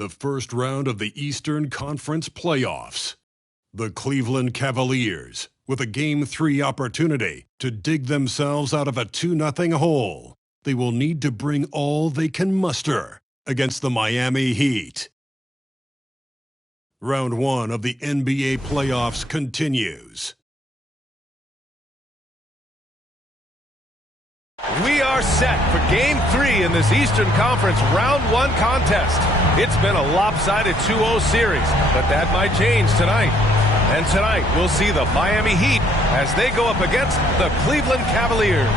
the first round of the Eastern Conference playoffs. The Cleveland Cavaliers, with a Game 3 opportunity to dig themselves out of a 2-0 hole. They will need to bring all they can muster against the Miami Heat. Round 1 of the NBA playoffs continues. We are set for Game 3 in this Eastern Conference Round 1 contest. It's been a lopsided 2-0 series, but that might change tonight. And tonight, we'll see the Miami Heat as they go up against the Cleveland Cavaliers.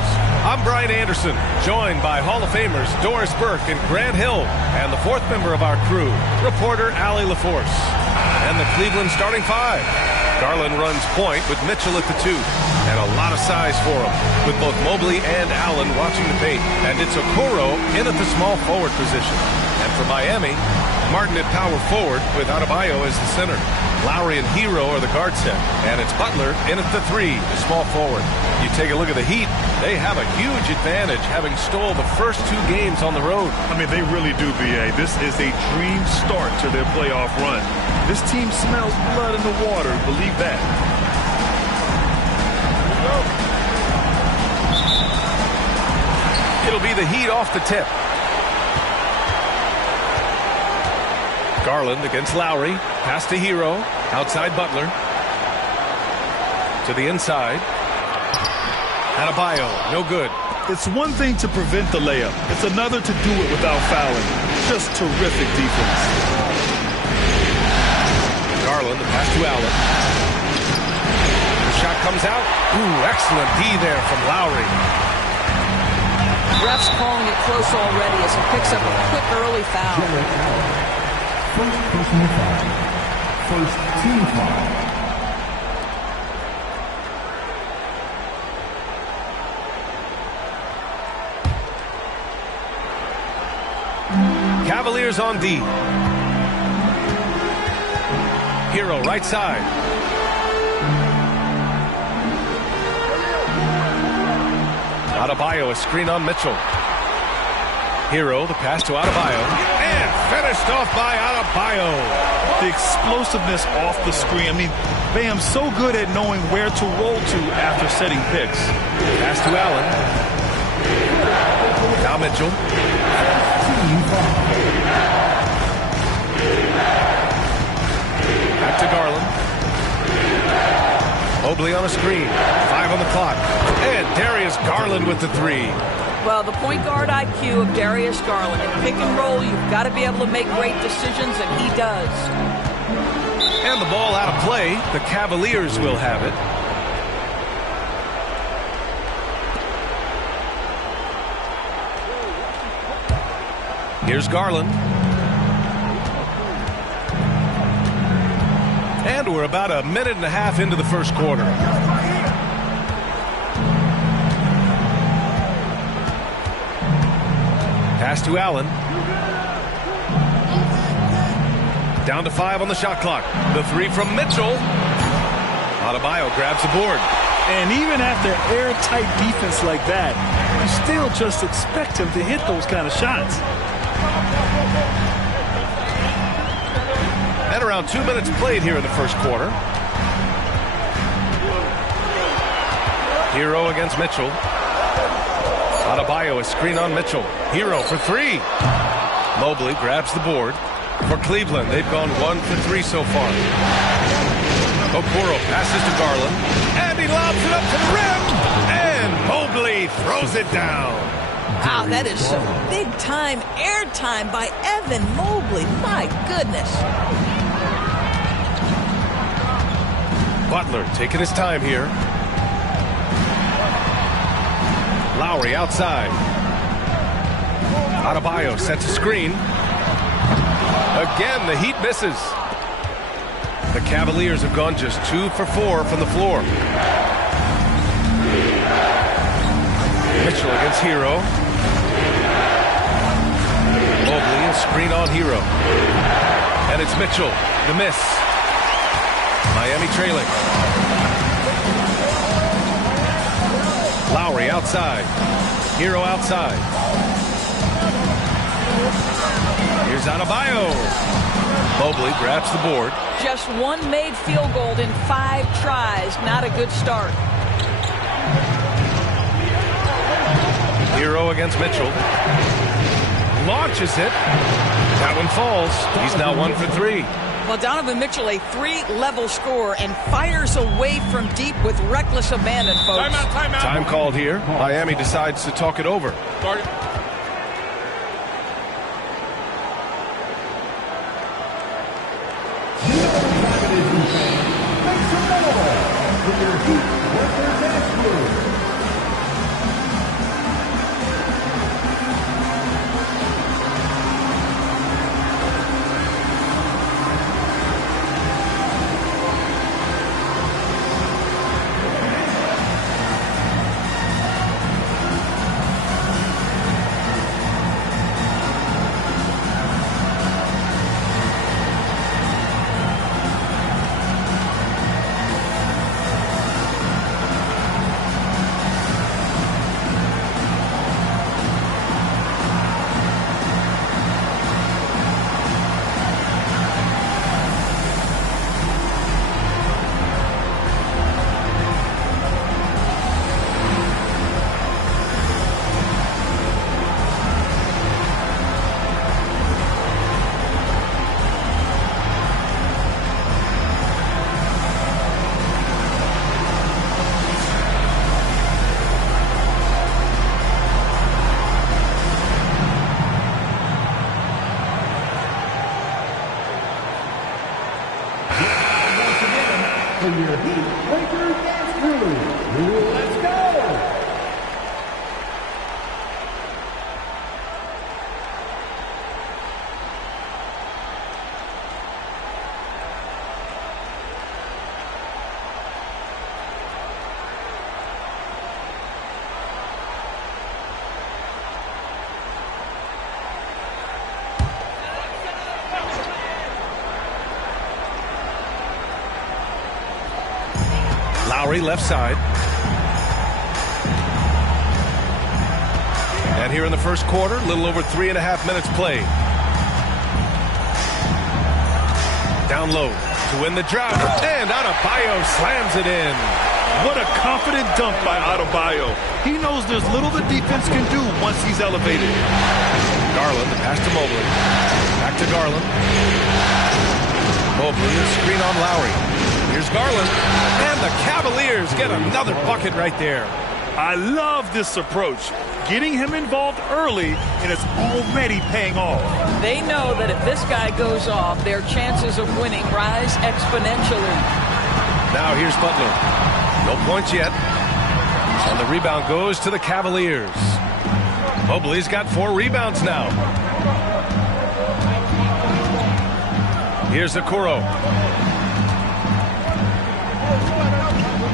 I'm Brian Anderson, joined by Hall of Famers Doris Burke and Grant Hill, and the fourth member of our crew, reporter Allie LaForce. And the Cleveland starting five. Garland runs point with Mitchell at the 2, and a lot of size for him, with both Mobley and Allen watching the paint. And it's Okoro in at the small forward position. And for Miami, Martin at power forward with Adebayo as the center. Lowry and Hero are the guard set, and it's Butler in at the 3, the small forward. You take a look at the Heat, they have a huge advantage, having stole the first 2 games on the road. I mean, they really do, B.A. This is a dream start to their playoff run. This team smells blood in the water, believe that. It'll be the Heat off the tip. Garland against Lowry. Pass to Hero. Outside Butler. To the inside. Adebayo. No good. It's one thing to prevent the layup. It's another to do it without fouling. Just terrific defense. Garland, the pass to Allen. The shot comes out. Ooh, excellent D there from Lowry. Ref's calling it close already as he picks up a quick early foul. First personal foul. First team foul. Cavaliers on D. Hero right side. Adebayo, a screen on Mitchell. Hero, the pass to Adebayo. And finished off by Adebayo. The explosiveness off the screen. I mean, Bam's so good at knowing where to roll to after setting picks. Pass to Allen. Now Mitchell. Back to Garland. Mobley on a screen. 5 on the clock. And Darius Garland with the 3. Well, the point guard IQ of Darius Garland. In pick and roll, you've got to be able to make great decisions, and he does. And the ball out of play. The Cavaliers will have it. Here's Garland. And we're about a minute and a half into the first quarter. Pass to Allen. Down to 5 on the shot clock. The 3 from Mitchell. Adebayo grabs the board. And even after airtight defense like that, you still just expect him to hit those kind of shots. And around 2 minutes played here in the first quarter. Hero against Mitchell. Adebayo, a screen on Mitchell. Hero for 3. Mobley grabs the board. For Cleveland, they've gone 1 for 3 so far. Okoro passes to Garland. And he lobs it up to the rim. And Mobley throws it down. Wow, that is some big-time airtime by Evan Mobley. My goodness. Butler taking his time here. Lowry outside. Adebayo sets a screen. Again, the Heat misses. The Cavaliers have gone just 2 for 4 from the floor. Mitchell against Hero. Mobley, a screen on Hero. And it's Mitchell, the miss. Miami trailing. Lowry outside. Hero outside. Here's Adebayo. Mobley grabs the board. Just one made field goal in 5 tries. Not a good start. Hero against Mitchell. Launches it. That one falls. He's now 1 for 3. Well, Donovan Mitchell, a 3-level scorer, and fires away from deep with reckless abandon, folks. Timeout. Time called here. Miami decides to talk it over. For your Heat Lakers dance crew, let's go! Lowry left side. And here in the first quarter, a little over 3.5 minutes played. Down low to win the drought. And Adebayo slams it in. What a confident dunk by Adebayo. He knows there's little the defense can do once he's elevated. Garland, the pass to Mobley. Back to Garland. Mobley, a screen on Lowry. Here's Garland, and the Cavaliers get another bucket right there. I love this approach. Getting him involved early, and it's already paying off. They know that if this guy goes off, their chances of winning rise exponentially. Now here's Butler. No points yet. And the rebound goes to the Cavaliers. Mobley's got 4 rebounds now. Here's Okoro.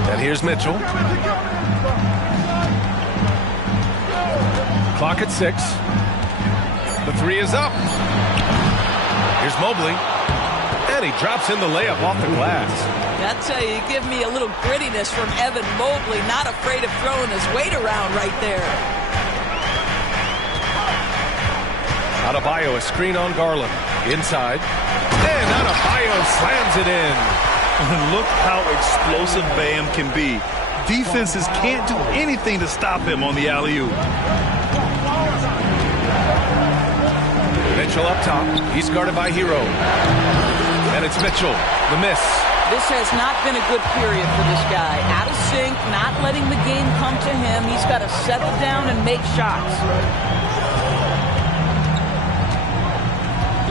And here's Mitchell. Clock at 6. The 3 is up. Here's Mobley. And he drops in the layup off the glass. I tell you, you give me a little grittiness from Evan Mobley, not afraid of throwing his weight around right there. Adebayo, a screen on Garland. Inside. And Adebayo slams it in. Look how explosive Bam can be. Defenses can't do anything to stop him on the alley-oop. Mitchell up top. He's guarded by Hero. And it's Mitchell. The miss. This has not been a good period for this guy. Out of sync, not letting the game come to him. He's got to settle down and make shots.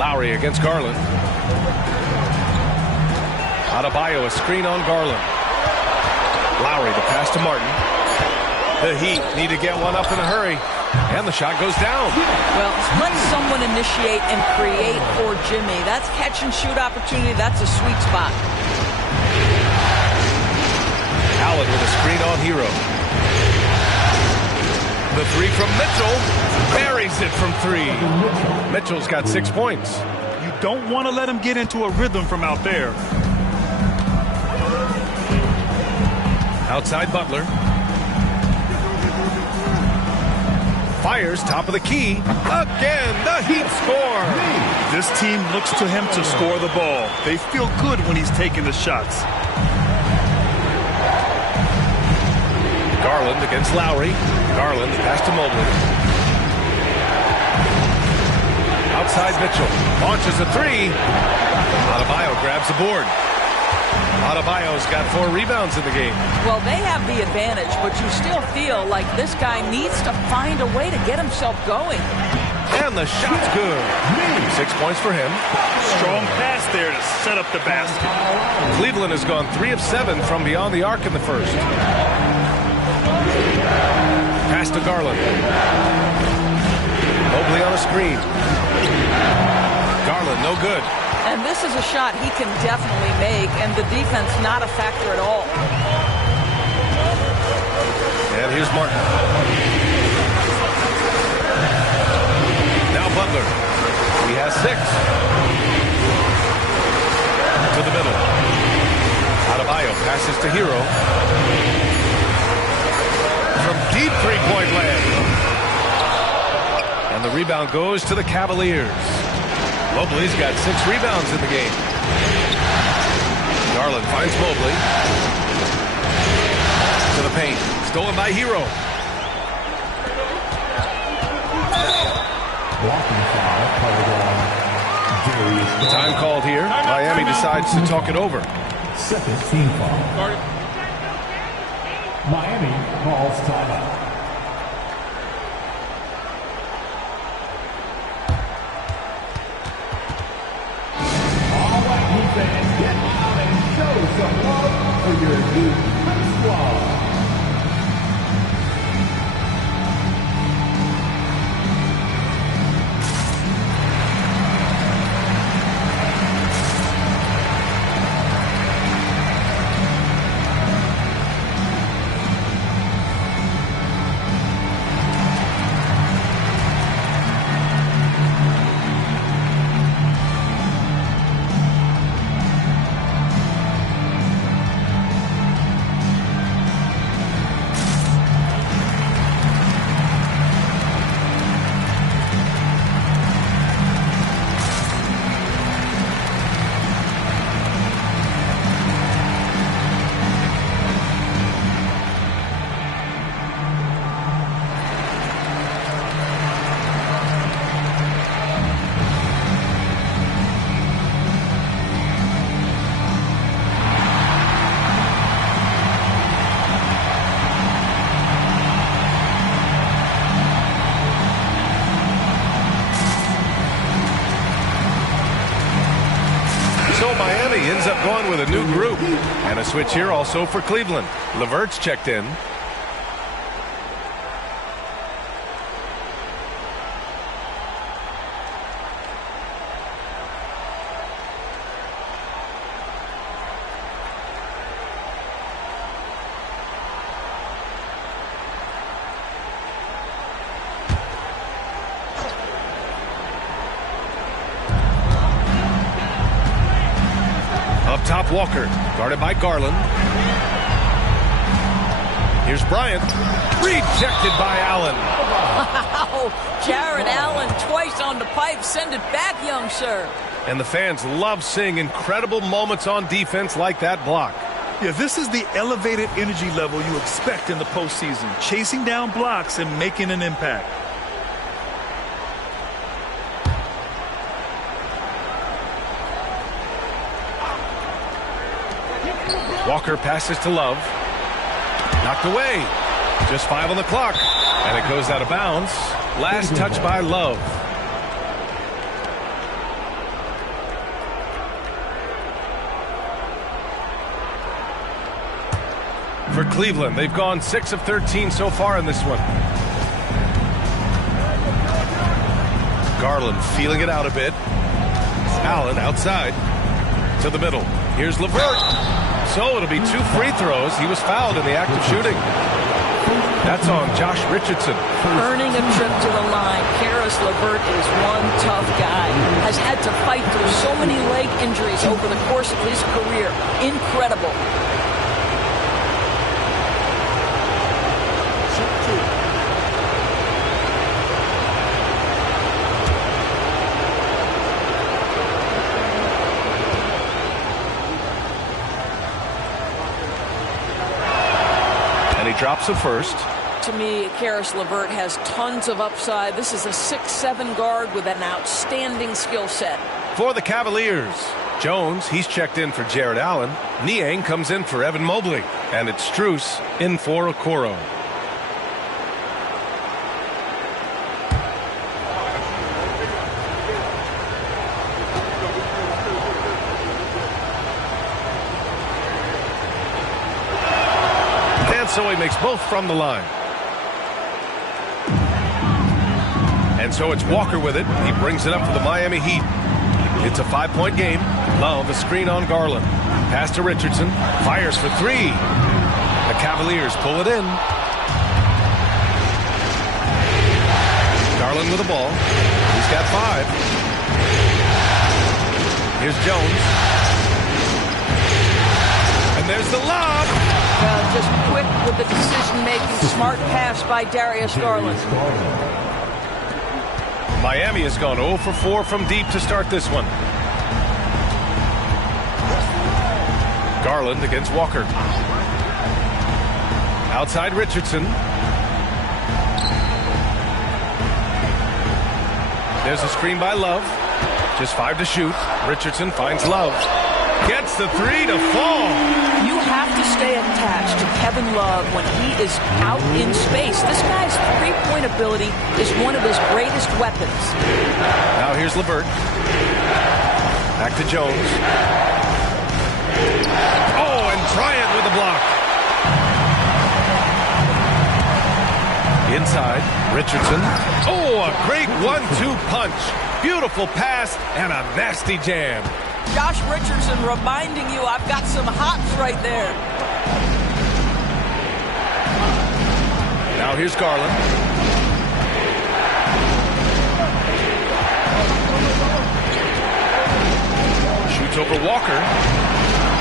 Lowry against Garland. Adebayo, a screen on Garland. Lowry, the pass to Martin. The Heat need to get one up in a hurry. And the shot goes down. Well, let someone initiate and create for Jimmy. That's catch and shoot opportunity. That's a sweet spot. Allen with a screen on Hero. The 3 from Mitchell. Buries it from 3. Mitchell's got 6 points. You don't want to let him get into a rhythm from out there. Outside Butler. Fires top of the key. Again, the Heat score. This team looks to him to score the ball. They feel good when he's taking the shots. Garland against Lowry. Garland pass to Mobley. Outside Mitchell. Launches a three. Adebayo grabs the board. Adebayo's got 4 rebounds in the game. Well, they have the advantage, but you still feel like this guy needs to find a way to get himself going. And the shot's good. 6 points for him. Strong pass there to set up the basket. Cleveland has gone 3 of 7 from beyond the arc in the first. Pass to Garland. Mobley on a screen. Garland, no good. And this is a shot he can definitely make, and the defense not a factor at all. And here's Martin. Now Butler. He has 6. To the middle. Adebayo passes to Hero. From deep three-point land. And the rebound goes to the Cavaliers. Mobley's got 6 rebounds in the game. Garland finds Mobley. To the paint. Stolen by Hero. Blocking foul called on Time called here. Miami decides to talk it over. second team foul. Miami calls timeout. All right, Heat fans, get out and show some love for your new squad. So Miami ends up going with a new group. And a switch here also for Cleveland. LeVert's checked in. Up top, Walker, guarded by Garland. Here's Bryant, rejected by Allen. Wow, Jared Allen twice on the pipe. Send it back, young sir. And the fans love seeing incredible moments on defense like that block. Yeah, this is the elevated energy level you expect in the postseason. Chasing down blocks and making an impact. Walker passes to Love. Knocked away. Just 5 on the clock. And it goes out of bounds. Last touch by Love. For Cleveland, they've gone 6 of 13 so far in this one. Garland feeling it out a bit. Allen outside. To the middle. Here's LeVert. So it'll be 2 free throws. He was fouled in the act of shooting. That's on Josh Richardson. Earning a trip to the line. Karis LeVert is one tough guy. Has had to fight through so many leg injuries over the course of his career. Incredible. drops of first. To me, Caris LeVert has tons of upside. This is a 6'7" guard with an outstanding skill set. For the Cavaliers, Jones, he's checked in for Jared Allen. Niang comes in for Evan Mobley. And it's Strus in for Okoro. And so he makes both from the line. And so it's Walker with it. He brings it up for the Miami Heat. It's a 5-point game. Love, a screen on Garland. Pass to Richardson. Fires for three. The Cavaliers pull it in. Garland with the ball. He's got 5. Here's Jones. And there's the lob. Just quick with the decision-making. Smart pass by Darius Garland. Miami has gone 0 for 4 from deep to start this one. Garland against Walker. Outside Richardson. There's a screen by Love. Just 5 to shoot. Richardson finds Love. Gets the 3 to fall. You have to stay attached to Kevin Love when he is out in space. This guy's three-point ability is one of his greatest weapons. Now here's LeVert. Back to Jones. Oh, and Bryant with the block. Inside, Richardson. Oh, a great 1-2 punch. Beautiful pass and a nasty jam. Josh Richardson reminding you I've got some hops right there. Now here's Garland. Shoots over Walker.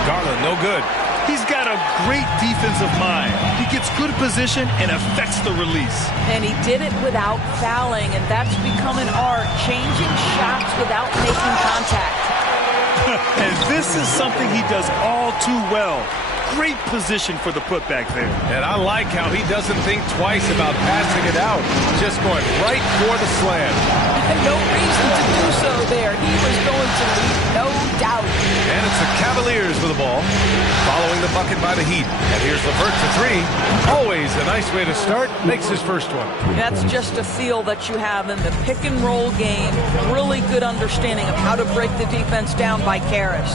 Garland, no good. He's got a great defensive mind. He gets good position and affects the release. And he did it without fouling, and that's become an art, changing shots without making contact. And this is something he does all too well. Great position for the putback there. And I like how he doesn't think twice about passing it out. Just going right for the slam. And no reason to do so there. He was going to leave, no doubt. And it's the Cavaliers with the ball. Following the bucket by the Heat. And here's LeVert for 3. Always a nice way to start. Makes his first one. That's just a feel that you have in the pick-and-roll game. Really good understanding of how to break the defense down by Caris.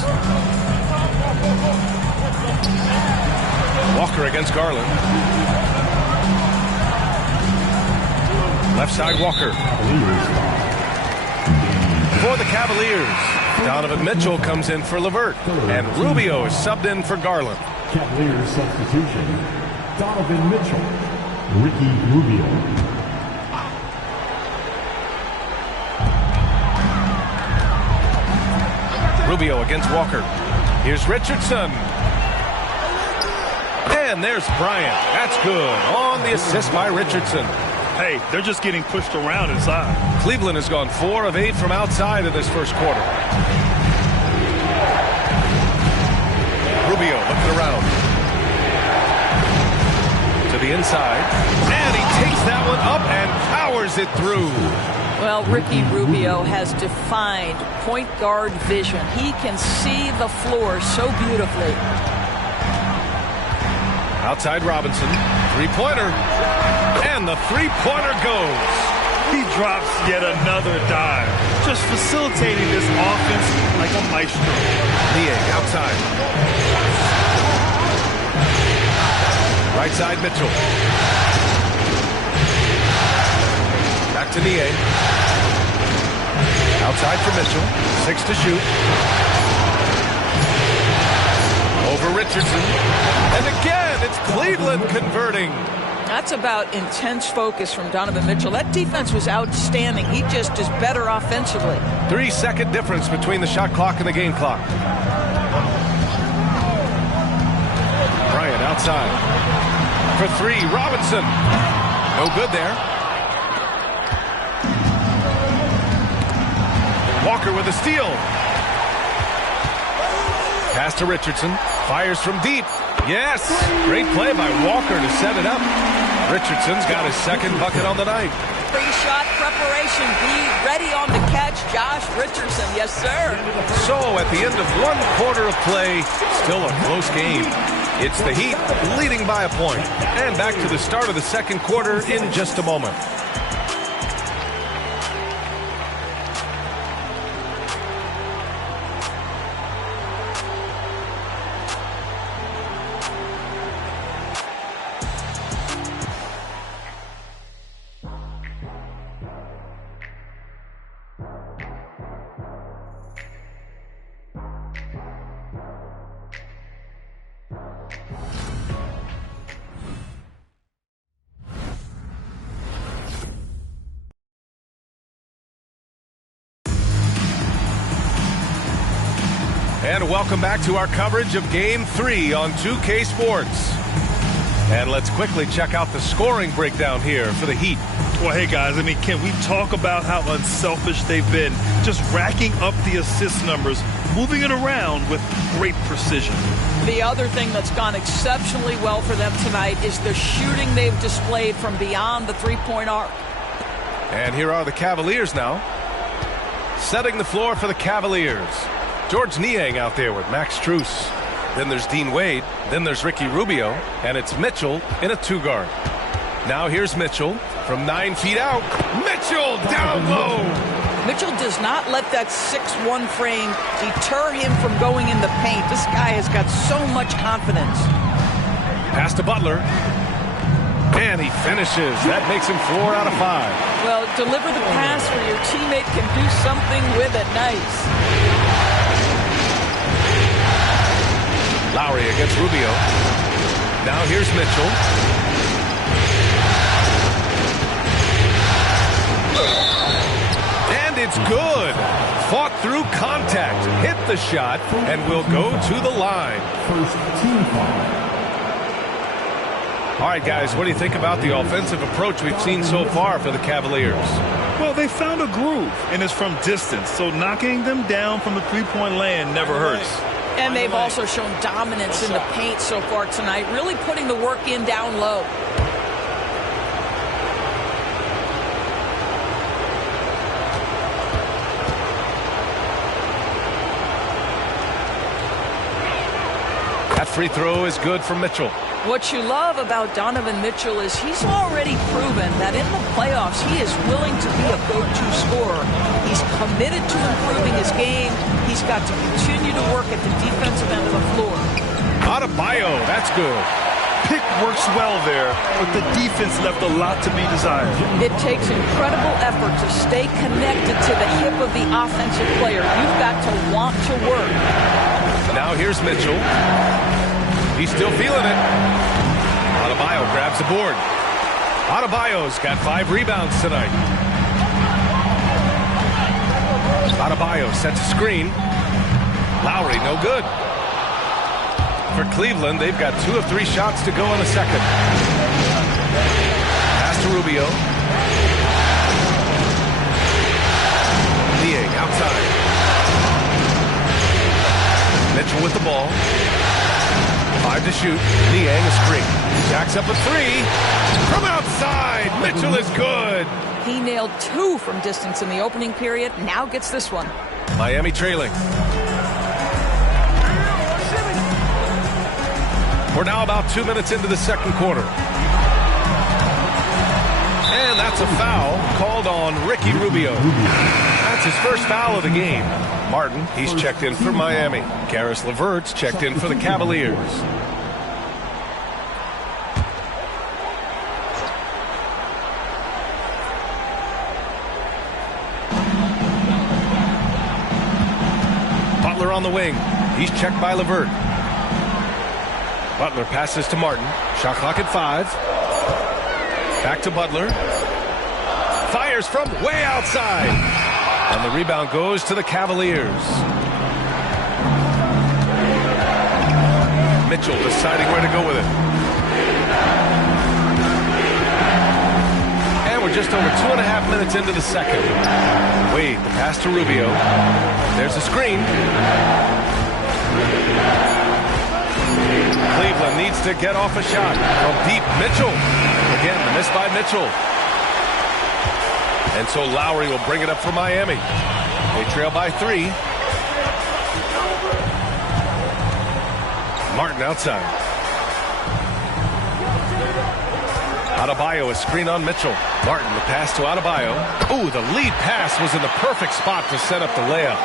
Walker against Garland. Left side Walker. For the Cavaliers, Donovan Mitchell comes in for LeVert. And Rubio is subbed in for Garland. Cavaliers substitution. Donovan Mitchell. Ricky Rubio. Rubio against Walker. Here's Richardson. And there's Bryant. That's good. On the assist by Richardson. Hey, they're just getting pushed around inside. Cleveland has gone 4 of 8 from outside in this first quarter. Rubio looking around. To the inside. And he takes that one up and powers it through. Well, Ricky Rubio has defined point guard vision. He can see the floor so beautifully. Outside Robinson. Three-pointer. And the three-pointer goes. He drops yet another dive. Just facilitating this offense like a maestro. Niang outside. Right side Mitchell. Back to Niang. Outside for Mitchell. 6 to shoot. Over Richardson. And again, it's Cleveland converting. That's about intense focus from Donovan Mitchell. That defense was outstanding. He just is better offensively. 3-second difference between the shot clock and the game clock. Bryant outside. For 3, Robinson. No good there. Walker with a steal. Pass to Richardson. Fires from deep. Yes, great play by Walker to set it up. Richardson's got his second bucket on the night. Pre-shot preparation. Be ready on the catch, Josh Richardson. Yes, sir. So at the end of one quarter of play, still a close game. It's the Heat leading by a point. And back to the start of the second quarter in just a moment. And welcome back to our coverage of Game 3 on 2K Sports. And let's quickly check out the scoring breakdown here for the Heat. Well, hey, guys, I mean, can we talk about how unselfish they've been? Just racking up the assist numbers, moving it around with great precision. The other thing that's gone exceptionally well for them tonight is the shooting they've displayed from beyond the three-point arc. And here are the Cavaliers now. Setting the floor for the Cavaliers. George Niang out there with Max Strus. Then there's Dean Wade. Then there's Ricky Rubio. And it's Mitchell in a two-guard. Now here's Mitchell from 9 feet out. Mitchell down low. Mitchell does not let that 6'1" frame deter him from going in the paint. This guy has got so much confidence. Pass to Butler. And he finishes. That makes him 4 out of 5. Well, deliver the pass where your teammate can do something with it. Nice. Lowry against Rubio. Now here's Mitchell. And it's good. Fought through contact, hit the shot, and will go to the line. First team foul. All right, guys, what do you think about the offensive approach we've seen so far for the Cavaliers? Well, they found a groove, and it's from distance, so knocking them down from the three-point land never hurts. And they've also shown dominance in the paint so far tonight, really putting the work in down low. That free throw is good from Mitchell. What you love about Donovan Mitchell is he's already proven that in the playoffs he is willing to be a go-to scorer. He's committed to improving his game. He's got to continue to work at the defensive end of the floor. Adebayo, that's good. Pick works well there, but the defense left a lot to be desired. It takes incredible effort to stay connected to the hip of the offensive player. You've got to want to work. Now here's Mitchell. He's still feeling it. Adebayo grabs the board. Adebayo's got 5 rebounds tonight. Adebayo sets a screen. Lowry, no good. For Cleveland, they've got 2 of 3 shots to go in the second. Pass to Rubio. Niang outside. Mitchell with the ball. 5 to shoot. Niang a screen. Jacks up a 3. From outside. Mitchell is good. He nailed 2 from distance in the opening period. Now gets this one. Miami trailing. We're now about 2 minutes into the second quarter. And that's a foul called on Ricky Rubio. That's his first foul of the game. Martin, he's checked in for Miami. Caris LeVert's checked in for the Cavaliers. Butler on the wing. He's checked by LeVert. Butler passes to Martin. Shot clock at 5. Back to Butler. Fires from way outside. And the rebound goes to the Cavaliers. Mitchell deciding where to go with it. And we're just over 2.5 minutes into the second. Wade, the pass to Rubio. There's a screen. Cleveland needs to get off a shot from deep. Mitchell. Again, the miss by Mitchell. And so Lowry will bring it up for Miami. They trail by 3. Martin outside. Adebayo, a screen on Mitchell. Martin, the pass to Adebayo. Ooh, the lead pass was in the perfect spot to set up the layup.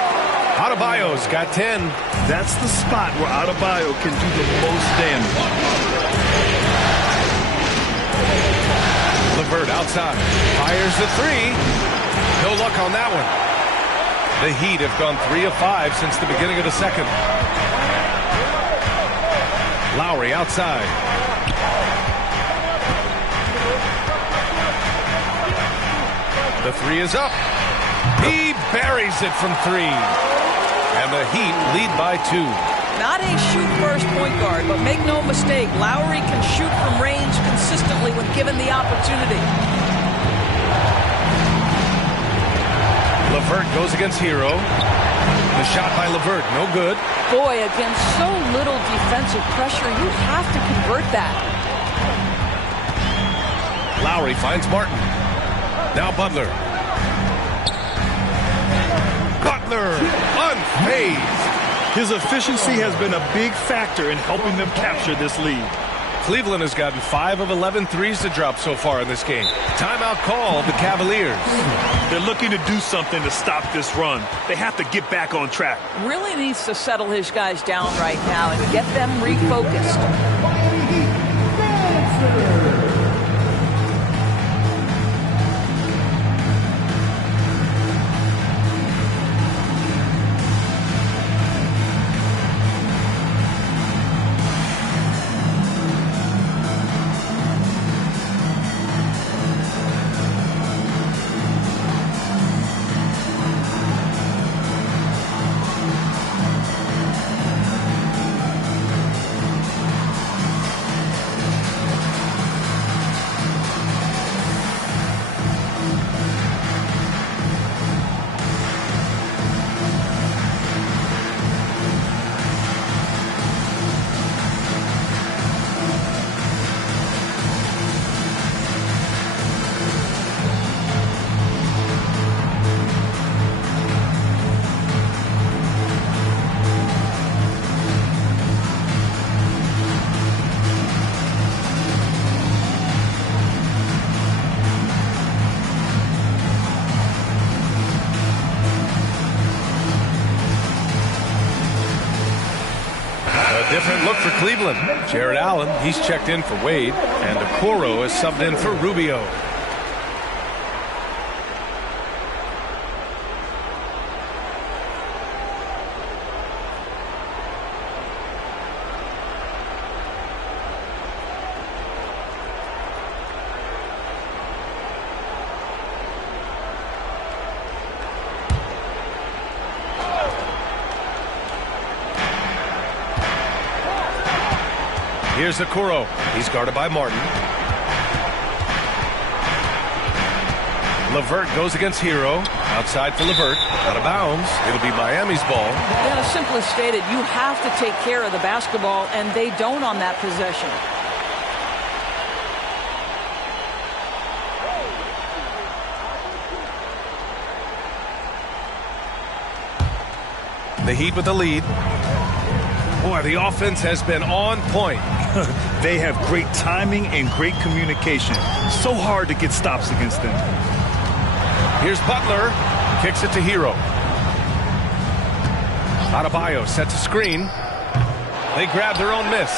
Adebayo's got 10. That's the spot where Adebayo can do the most damage. LeVert outside. Fires the 3. No luck on that one. The Heat have gone 3 of 5 since the beginning of the second. Lowry outside. The 3 is up. He buries it from 3. And the Heat lead by 2. Not a shoot-first point guard, but make no mistake, Lowry can shoot from range consistently when given the opportunity. LeVert goes against Hero. The shot by LeVert, no good. Boy, against so little defensive pressure, you have to convert that. Lowry finds Martin. Now Butler. Butler, unfazed. His efficiency has been a big factor in helping them capture this lead. Cleveland has gotten 5 of 11 threes to drop so far in this game. Timeout call, the Cavaliers. They're looking to do something to stop this run. They have to get back on track. Really needs to settle his guys down right now and get them refocused. Different look for Cleveland. Jared Allen, he's checked in for Wade, and Okoro is subbed in for Rubio. Here's Okoro. He's guarded by Martin. LeVert goes against Hero. Outside for LeVert. Out of bounds. It'll be Miami's ball. Yeah, simply stated, you have to take care of the basketball, and they don't on that possession. The Heat with the lead. Boy, the offense has been on point. They have great timing and great communication. So hard to get stops against them. Here's Butler. Kicks it to Hero. Adebayo sets a screen. They grab their own miss.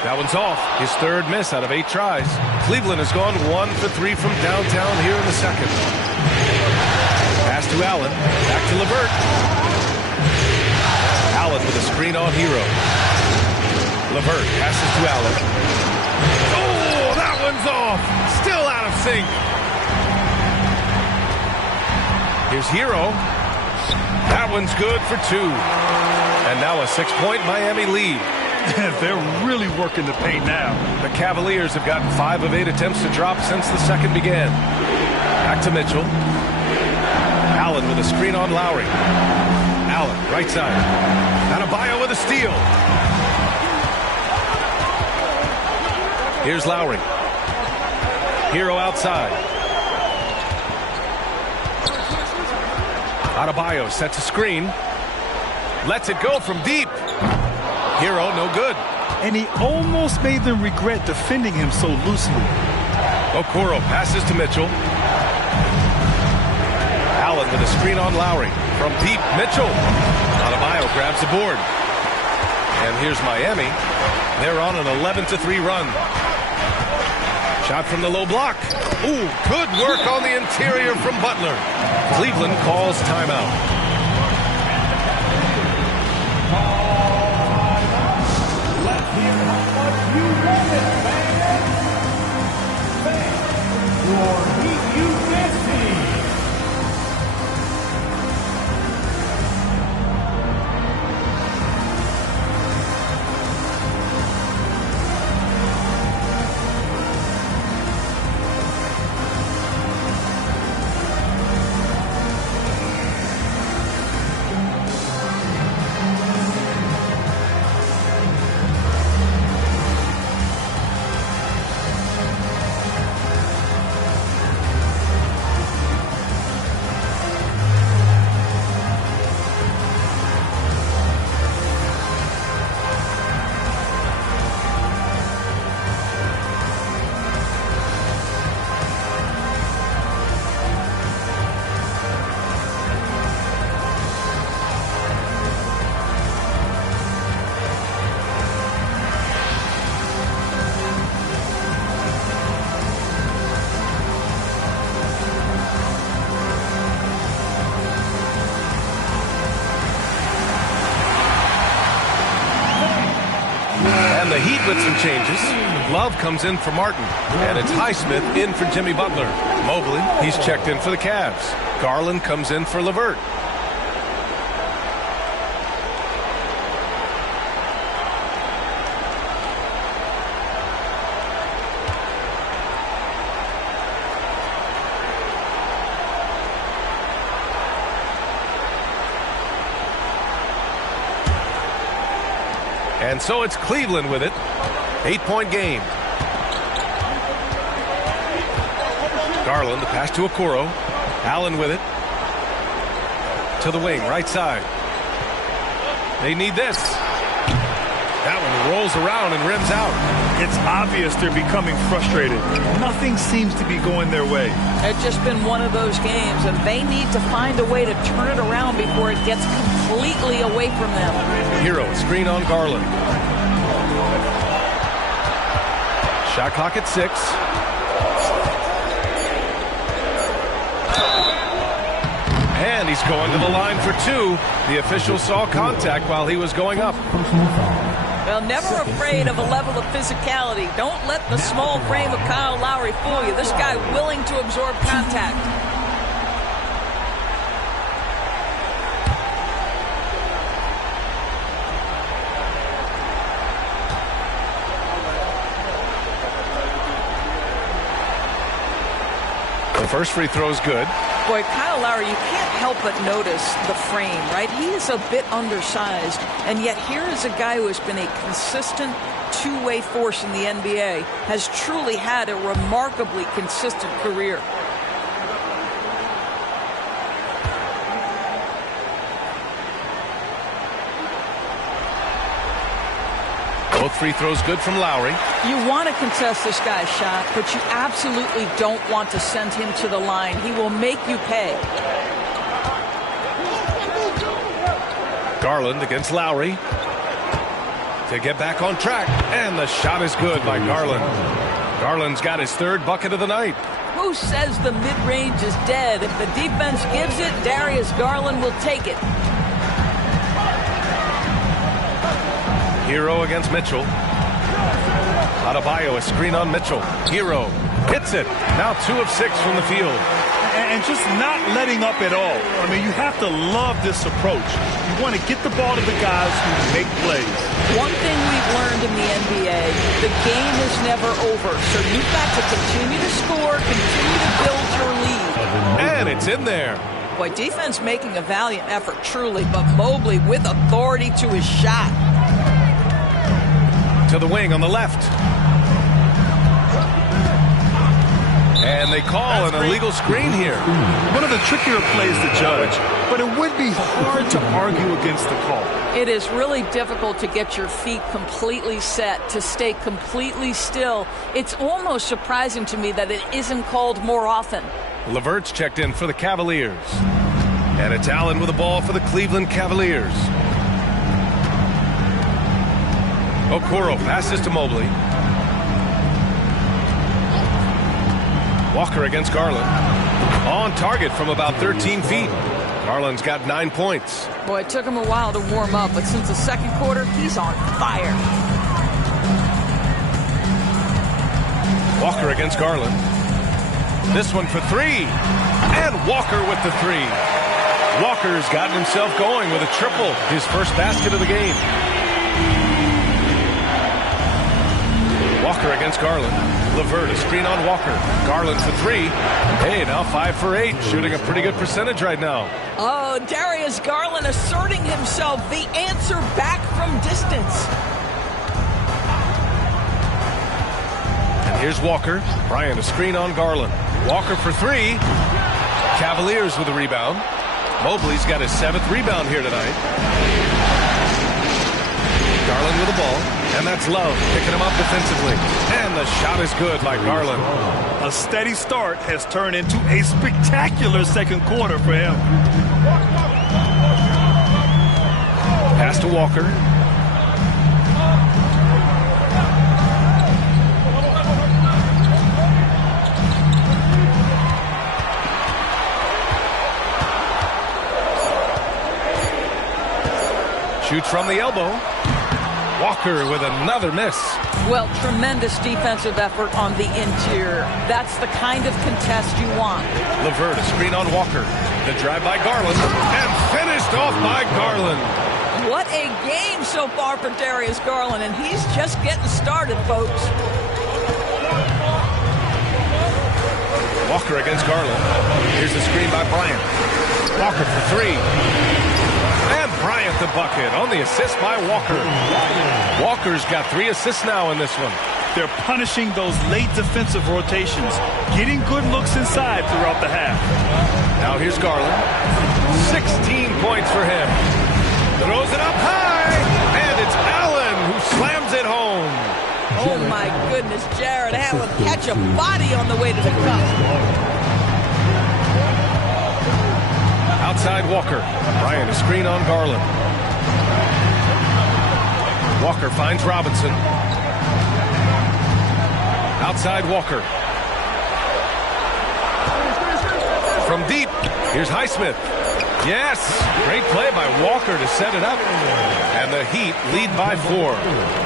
That one's off. His third miss out of 8 tries. Cleveland has gone 1 for 3 from downtown here in the second. Pass to Allen. Back to LeVert. Allen with a screen on Hero. LeVert passes to Allen. Oh, that one's off. Still out of sync. Here's Hero. That one's good for 2. And now a 6-point Miami lead. They're really working the paint now. The Cavaliers have gotten 5 of 8 attempts to drop since the second began. Back to Mitchell. Allen with a screen on Lowry. Allen, right side. Adebayo with a steal. Here's Lowry. Hero outside. Adebayo sets a screen. Lets it go from deep. Hero, no good. And he almost made them regret defending him so loosely. Okoro passes to Mitchell. Allen with a screen on Lowry. From deep, Mitchell. Adebayo grabs the board. And here's Miami. They're on an 11-3 run. Shot from the low block. Ooh, good work on the interior from Butler. Cleveland calls timeout. Let's hear how much you want it, fans. Fans, your Heat You Destiny. And the Heat with some changes. Love comes in for Martin. And it's Highsmith in for Jimmy Butler. Mobley, he's checked in for the Cavs. Garland comes in for LeVert. And so it's Cleveland with it. 8-point game. Garland, the pass to Okoro. Allen with it. To the wing, right side. They need this. That one rolls around and rims out. It's obvious they're becoming frustrated. Nothing seems to be going their way. It's just been one of those games, and they need to find a way to turn it around before it gets completely away from them. Hero, screen on Garland. Shot clock at 6. And he's going to the line for 2. The official saw contact while he was going up. Well, never afraid of a level of physicality. Don't let the small frame of Kyle Lowry fool you. This guy willing to absorb contact. The first free throw is good. Boy, Kyle Lowry, you can't help but notice the frame, right? He is a bit undersized, and yet here is a guy who has been a consistent two-way force in the NBA, has truly had a remarkably consistent career. Both free throws good from Lowry. You want to contest this guy's shot, but you absolutely don't want to send him to the line. He will make you pay. Garland against Lowry. To get back on track. And the shot is good by Garland. Garland's got his 3rd bucket of the night. Who says the mid-range is dead? If the defense gives it, Darius Garland will take it. Hero against Mitchell. Adebayo, a screen on Mitchell. Hero hits it. Now 2 of 6 from the field. And just not letting up at all. I mean, you have to love this approach. You want to get the ball to the guys who make plays. One thing we've learned in the NBA, the game is never over. So you've got to continue to score, continue to build your lead. And it's in there. Boy, defense making a valiant effort, truly, but Mobley with authority to his shot. To the wing on the left. they call an illegal screen here. One of the trickier plays to judge, but it would be hard to argue against the call. It is really difficult to get your feet completely set, to stay completely still. It's almost surprising to me that it isn't called more often. LeVert's checked in for the Cavaliers. And it's Allen with the ball for the Cleveland Cavaliers. Okoro passes to Mobley. Walker against Garland. On target from about 13 feet. Garland's got 9 points. Boy, it took him a while to warm up, but since the second quarter, he's on fire. Walker against Garland. This one for three. And Walker with the three. Walker's gotten himself going with a triple, his first basket of the game. Walker against Garland. LeVert, a screen on Walker. Garland for three. Hey, now 5 for 8, shooting a pretty good percentage right now. Oh, Darius Garland asserting himself, the answer back from distance. And here's Walker. Bryant, a screen on Garland. Walker for three. Cavaliers with a rebound. Mobley's got his 7th rebound here tonight. Garland with the ball. And that's Love picking him up defensively. And the shot is good by Garland. A steady start has turned into a spectacular second quarter for him. Pass to Walker. Shoots from the elbow. Walker with another miss. Well, tremendous defensive effort on the interior. That's the kind of contest you want. LeVert, a screen on Walker. The drive by Garland. And finished off by Garland. What a game so far for Darius Garland, and he's just getting started, folks. Walker against Garland. Here's the screen by Bryant. Walker for three. And Bryant the bucket on the assist by Walker. Walker's got 3 assists now in this one. They're punishing those late defensive rotations, getting good looks inside throughout the half. Now here's Garland. 16 points for him. Throws it up high. And it's Allen who slams it home. Oh, my goodness, Jared Allen catch a body on the way to the cup. Outside Walker. Bryant, a screen on Garland. Walker finds Robinson. Outside Walker. From deep, here's Highsmith. Yes, great play by Walker to set it up. And the Heat lead by 4.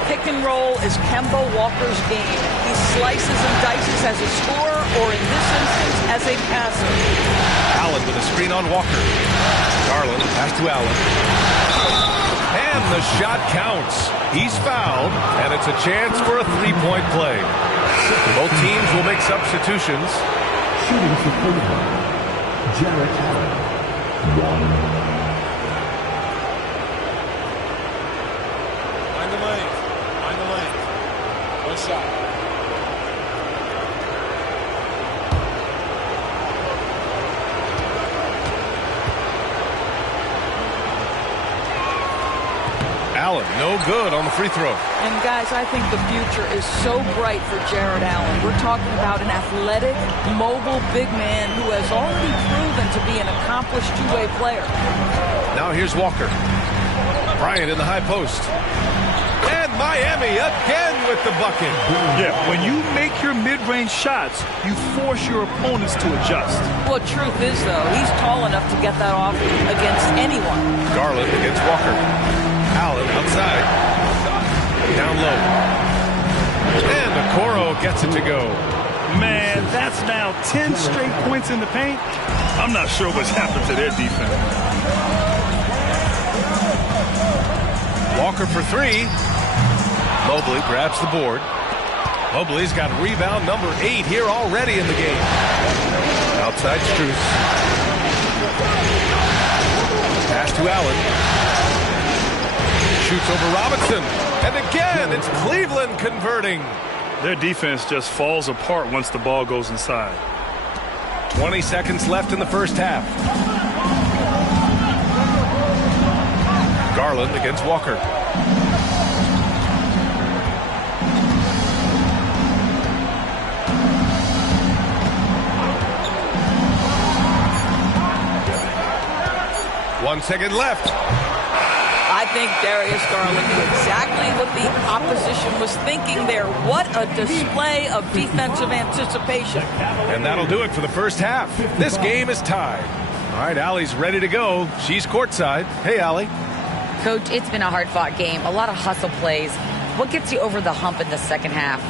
Pick and roll is Kemba Walker's game. He slices and dices as a scorer, or in this instance, as a passer. Allen with a screen on Walker. Garland, pass to Allen. And the shot counts. He's fouled, and it's a chance for a 3-point play. Both teams will make substitutions. Shooting for Cleveland, Jarrett Allen. 1. Find the lane. Find the lane. One shot. Allen, no good on the free throw. And guys, I think the future is so bright for Jared Allen. We're talking about an athletic, mobile big man who has already proven to be an accomplished two-way player. Now here's Walker. Bryant in the high post. And Miami again with the bucket. Yeah, when you make your mid-range shots, you force your opponents to adjust. Well, truth is, though, he's tall enough to get that off against anyone. Garland against Walker. Allen outside. Down low. And Okoro gets it to go. Man, that's now 10 straight points in the paint. I'm not sure what's happened to their defense. Walker for three. Mobley grabs the board. Mobley's got rebound number 8 here already in the game. Outside Strus. Pass to Allen. Shoots over Robinson. And again, it's Cleveland converting. Their defense just falls apart once the ball goes inside. 20 seconds left in the first half. Garland against Walker. One second left. I think Darius Garland knew exactly what the opposition was thinking there. What a display of defensive anticipation. And that'll do it for the first half. This game is tied. All right, Allie's ready to go. She's courtside. Hey, Allie. Coach, it's been a hard-fought game. A lot of hustle plays. What gets you over the hump in the second half?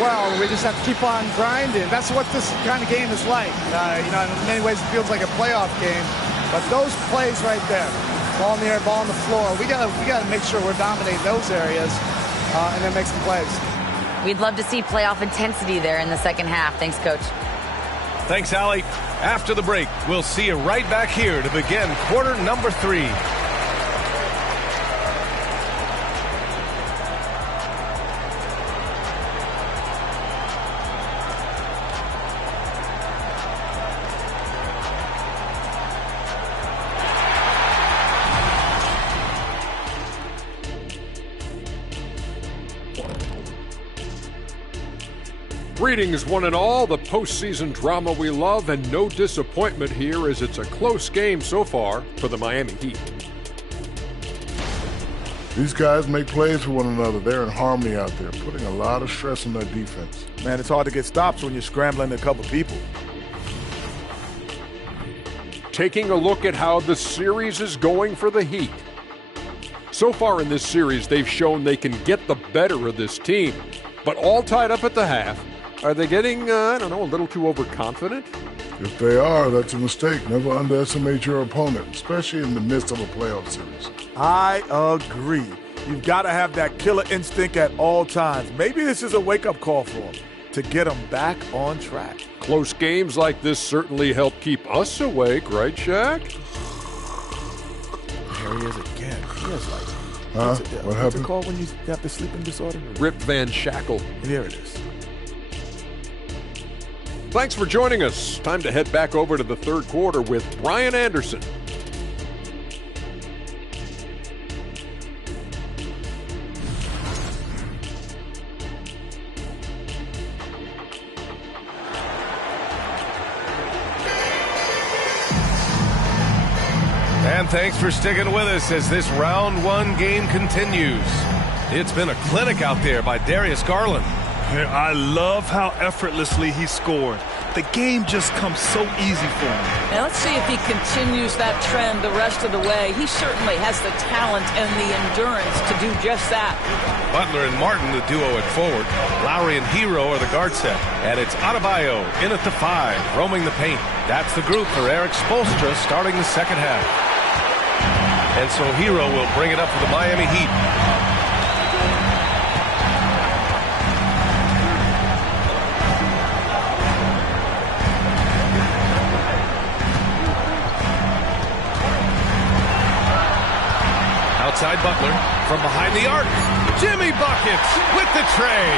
Well, we just have to keep on grinding. That's what this kind of game is like. In many ways, it feels like a playoff game. But those plays right there, ball in the air, ball on the floor, we gotta make sure we're dominating those areas and then make some plays. We'd love to see playoff intensity there in the second half. Thanks, Coach. Thanks, Allie. After the break, we'll see you right back here to begin quarter number 3. Greetings, one and all. The postseason drama we love, and no disappointment here as it's a close game so far for the Miami Heat. These guys make plays for one another. They're in harmony out there, putting a lot of stress on their defense. Man, it's hard to get stops when you're scrambling a couple people. Taking a look at how the series is going for the Heat. So far in this series, they've shown they can get the better of this team, but all tied up at the half. Are they getting, a little too overconfident? If they are, that's a mistake. Never underestimate your opponent, especially in the midst of a playoff series. I agree. You've got to have that killer instinct at all times. Maybe this is a wake-up call for them to get them back on track. Close games like this certainly help keep us awake, right, Shaq? There he is again. He is like, what what's happened? it called when you have the sleeping disorder? Rip Van Shackle. There it is. Thanks for joining us. Time to head back over to the third quarter with Brian Anderson. And thanks for sticking with us as this round 1 game continues. It's been a clinic out there by Darius Garland. I love how effortlessly he scored. The game just comes so easy for him. Now let's see if he continues that trend the rest of the way. He certainly has the talent and the endurance to do just that. Butler and Martin, the duo at forward. Lowry and Hero are the guard set. And it's Adebayo in at the 5, roaming the paint. That's the group for Eric Spoelstra starting the second half. And so Hero will bring it up for the Miami Heat. Outside Butler, from behind the arc, Jimmy buckets with the tray.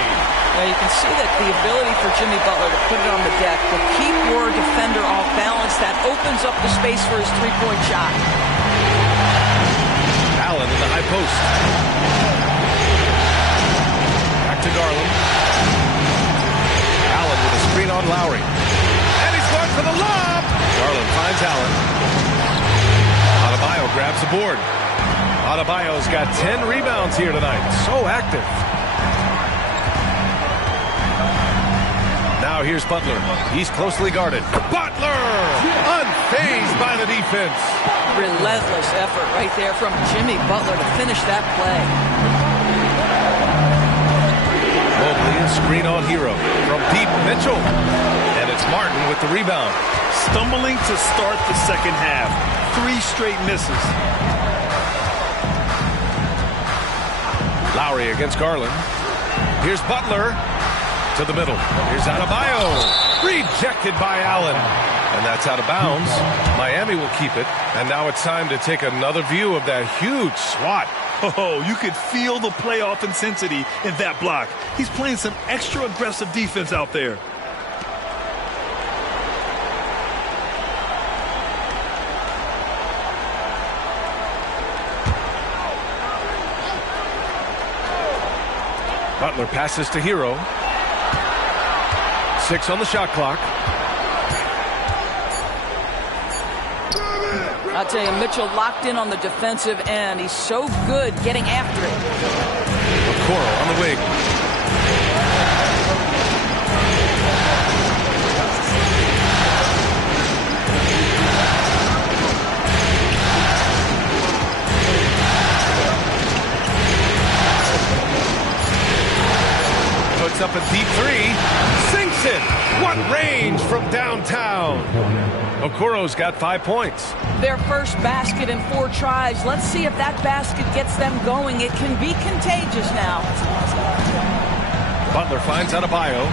Now you can see that the ability for Jimmy Butler to put it on the deck will keep your defender off balance. That opens up the space for his three-point shot. Allen in the high post. Back to Garland. Allen with a screen on Lowry. And he's going for the lob. Garland finds Allen. Adebayo grabs the board. Adebayo's got 10 rebounds here tonight. So active. Now here's Butler. He's closely guarded. Butler! Unfazed by the defense. Relentless effort right there from Jimmy Butler to finish that play. Mobley, a screen on Hero. From deep, Mitchell. And it's Martin with the rebound. Stumbling to start the second half. 3 straight misses. Lowry against Garland. Here's Butler to the middle. Here's Adebayo. Rejected by Allen. And that's out of bounds. Miami will keep it. And now it's time to take another view of that huge swat. Oh, you could feel the playoff intensity in that block. He's playing some extra aggressive defense out there. Butler passes to Hero. 6 on the shot clock. I'll tell you, Mitchell locked in on the defensive end. He's so good getting after it. Okoro on the wing. Puts up a deep three. Sinks it. What range from downtown. Okoro's got 5 points. Their first basket in 4 tries. Let's see if that basket gets them going. It can be contagious now. Butler finds Adebayo.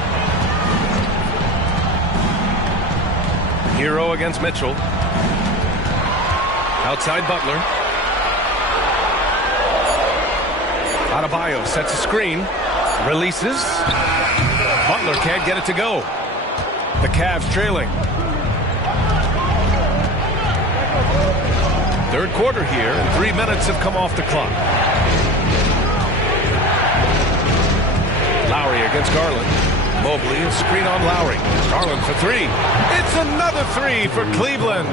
Hero against Mitchell. Outside Butler. Adebayo sets a screen. Releases. Butler can't get it to go. The Cavs trailing. Third quarter here, and 3 minutes have come off the clock. Lowry against Garland. Mobley, a screen on Lowry. Garland for 3. It's another 3 for Cleveland.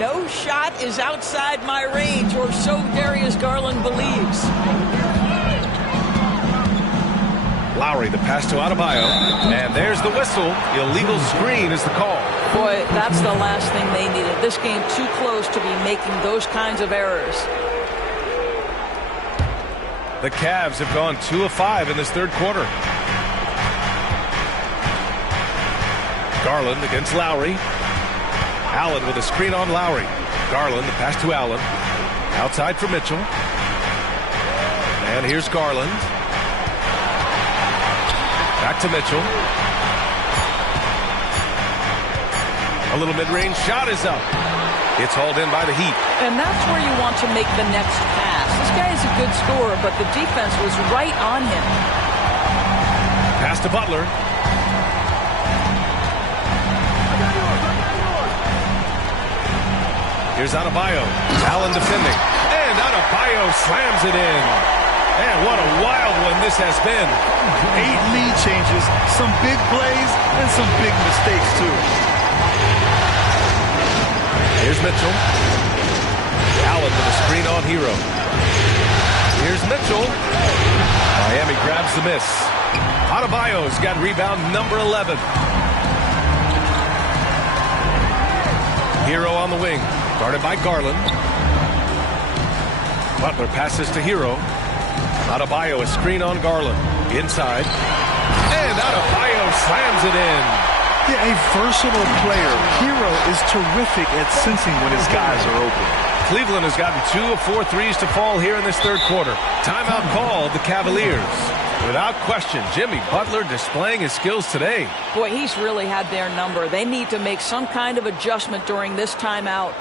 No shot is outside my range, or so Darius Garland believes. Lowry, the pass to Adebayo. And there's the whistle. Illegal screen is the call. Boy, that's the last thing they needed. This game too close to be making those kinds of errors. The Cavs have gone 2 of 5 in this third quarter. Garland against Lowry. Allen with a screen on Lowry. Garland, the pass to Allen. Outside for Mitchell. And here's Garland. Back to Mitchell. A little mid-range shot is up. It's hauled in by the Heat. And that's where you want to make the next pass. This guy is a good scorer, but the defense was right on him. Pass to Butler. Here's Adebayo. Allen defending. And Adebayo slams it in. And what a wild one this has been. 8 lead changes, some big plays, and some big mistakes, too. Here's Mitchell. Allen with a screen on Hero. Here's Mitchell. Miami grabs the miss. Adebayo's got rebound number 11. Hero on the wing. Guarded by Garland. Butler passes to Hero. Adebayo, a screen on Garland. Inside. And Adebayo slams it in. Yeah, a versatile player. Hero is terrific at sensing when his guys are open. Cleveland has gotten 2 of 4 threes to fall here in this third quarter. Timeout called the Cavaliers. Without question, Jimmy Butler displaying his skills today. Boy, he's really had their number. They need to make some kind of adjustment during this timeout.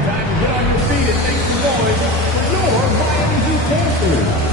Time to get on your feet and make some noise for your Miami Heat Panthers.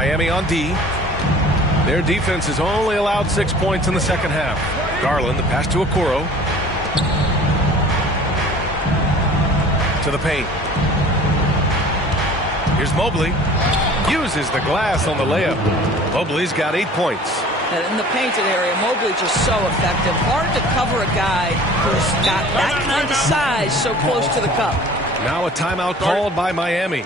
Miami on D. Their defense has only allowed 6 points in the second half. Garland, the pass to Okoro. To the paint. Here's Mobley. Uses the glass on the layup. Mobley's got 8 points. And in the painted area, Mobley just so effective. Hard to cover a guy who's got that kind of size so close to the cup. Now a timeout called by Miami.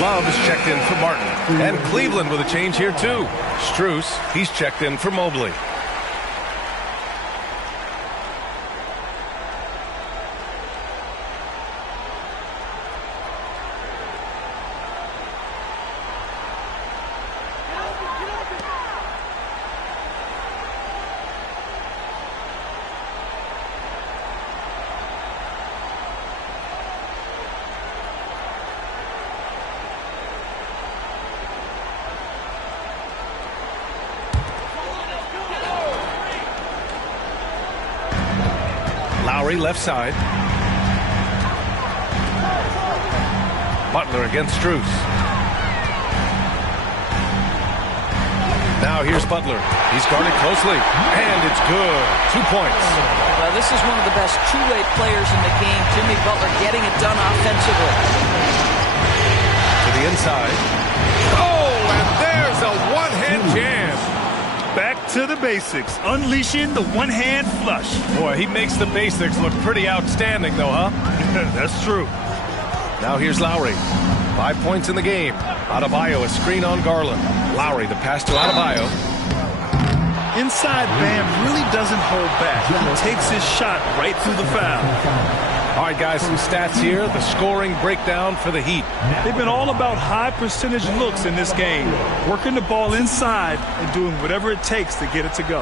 Love is checked in for Martin. And Cleveland with a change here, too. Strus, he's checked in for Mobley. Lowry left side. Butler against Strus. Now here's Butler. He's guarded closely. And it's good. 2 points. Well, this is one of the best two-way players in the game. Jimmy Butler getting it done offensively. To the inside. Oh, and there's a one-hand jam. Back to the basics, unleashing the one-hand flush. Boy, he makes the basics look pretty outstanding, though, huh? That's true. Now here's Lowry. 5 points in the game. Adebayo, a screen on Garland. Lowry, the pass to Adebayo. Inside, Bam really doesn't hold back. He takes his shot right through the foul. All right, guys, some stats here. The scoring breakdown for the Heat. They've been all about high percentage looks in this game, working the ball inside and doing whatever it takes to get it to go.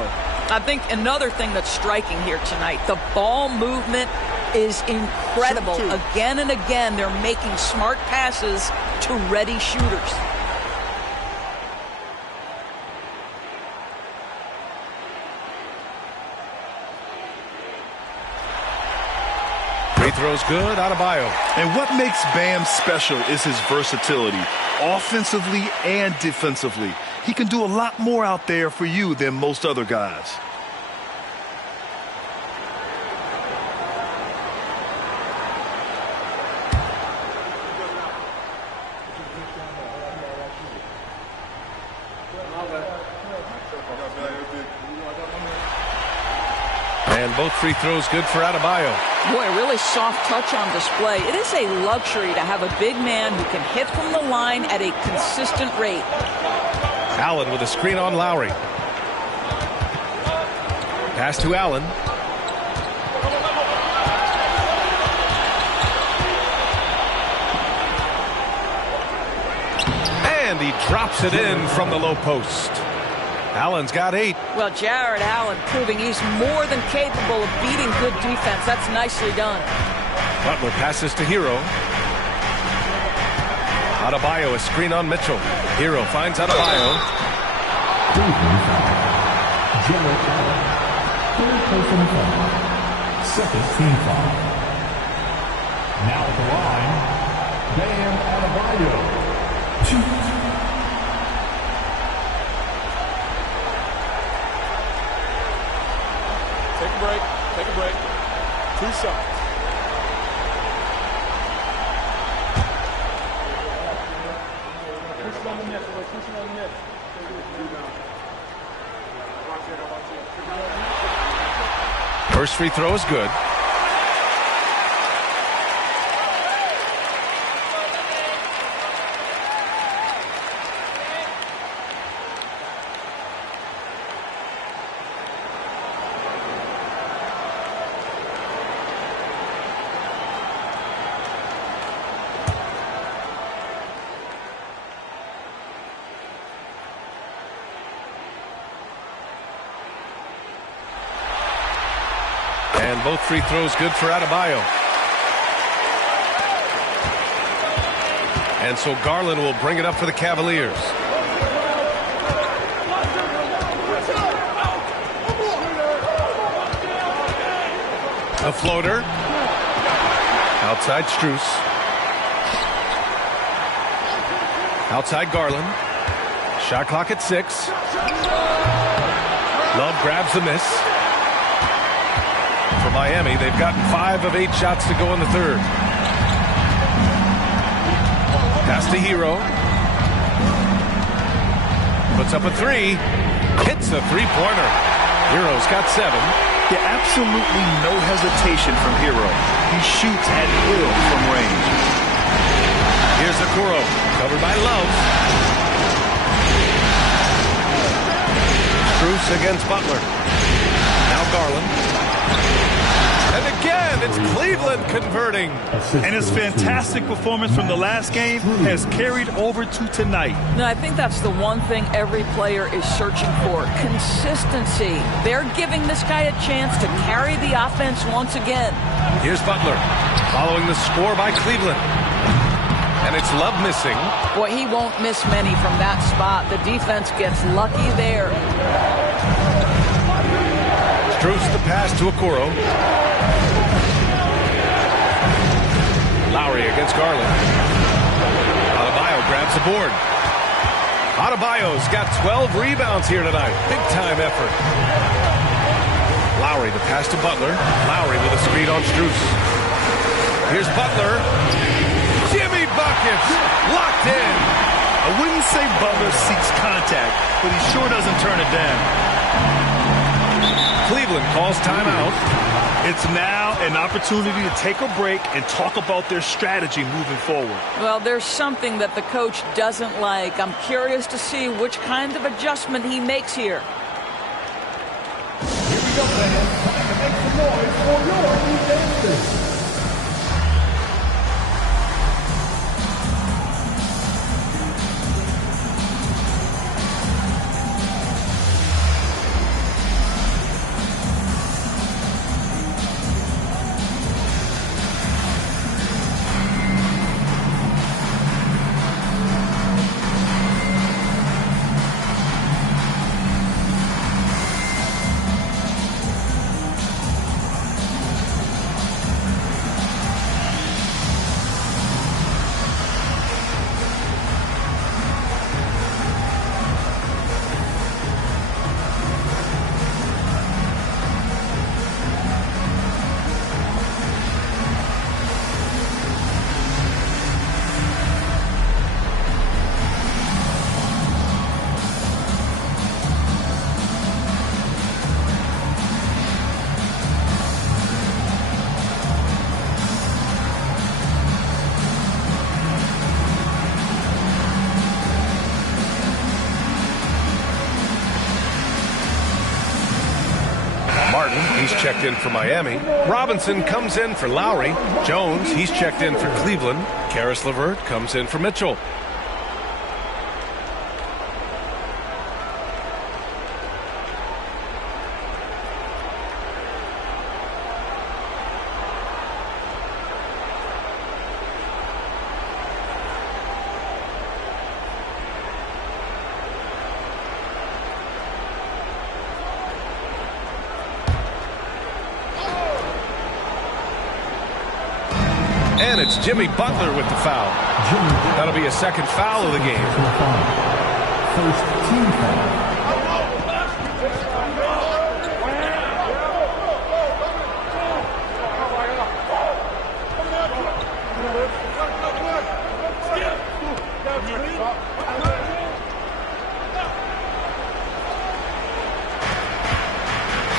I think another thing that's striking here tonight, the ball movement is incredible. Again and again, they're making smart passes to ready shooters. Free throw's good, Adebayo. And what makes Bam special is his versatility, offensively and defensively. He can do a lot more out there for you than most other guys. And both free throws good for Adebayo. Boy, a really soft touch on display. It is a luxury to have a big man who can hit from the line at a consistent rate. Allen with a screen on Lowry. Pass to Allen. And he drops it in from the low post. Allen's got 8. Well, Jared Allen proving he's more than capable of beating good defense. That's nicely done. Butler passes to Hero. Adebayo, a screen on Mitchell. Hero finds Adebayo. Third personal foul. Second team foul. Now at the line, Bam Adebayo. Take a break. Take a break. 2 shots. First free throw is good. And both free throws good for Adebayo. And so Garland will bring it up for the Cavaliers. A floater. Outside Strus. Outside Garland. Shot clock at 6. Love grabs the miss. For Miami, they've gotten 5 of 8 shots to go in the third. Pass to Hero. Puts up a 3. Hits a three-pointer. Hero's got 7. Yeah, absolutely no hesitation from Hero. He shoots at will from range. Here's Okoro, covered by Love. Strus against Butler. Now Garland. And again, it's Cleveland converting. And his fantastic performance from the last game has carried over to tonight. No, I think that's the one thing every player is searching for. Consistency. They're giving this guy a chance to carry the offense once again. Here's Butler, following the score by Cleveland. And it's Love missing. Boy, he won't miss many from that spot. The defense gets lucky there. Strus the pass to Okoro. Lowry against Garland. Adebayo grabs the board. Adebayo's got 12 rebounds here tonight. Big time effort. Lowry the pass to Butler. Lowry with a screen on Strus. Here's Butler. Jimmy buckets. Locked in. I wouldn't say Butler seeks contact, but he sure doesn't turn it down. Cleveland calls timeout. It's now an opportunity to take a break and talk about their strategy moving forward. Well, there's something that the coach doesn't like. I'm curious to see which kind of adjustment he makes here. Here we go, fans. Time to make some noise for your new dancers. He's checked in for Miami. Robinson comes in for Lowry. Jones, he's checked in for Cleveland. Karis LeVert comes in for Mitchell. And it's Jimmy Butler with the foul. That'll be a second foul of the game. First team foul.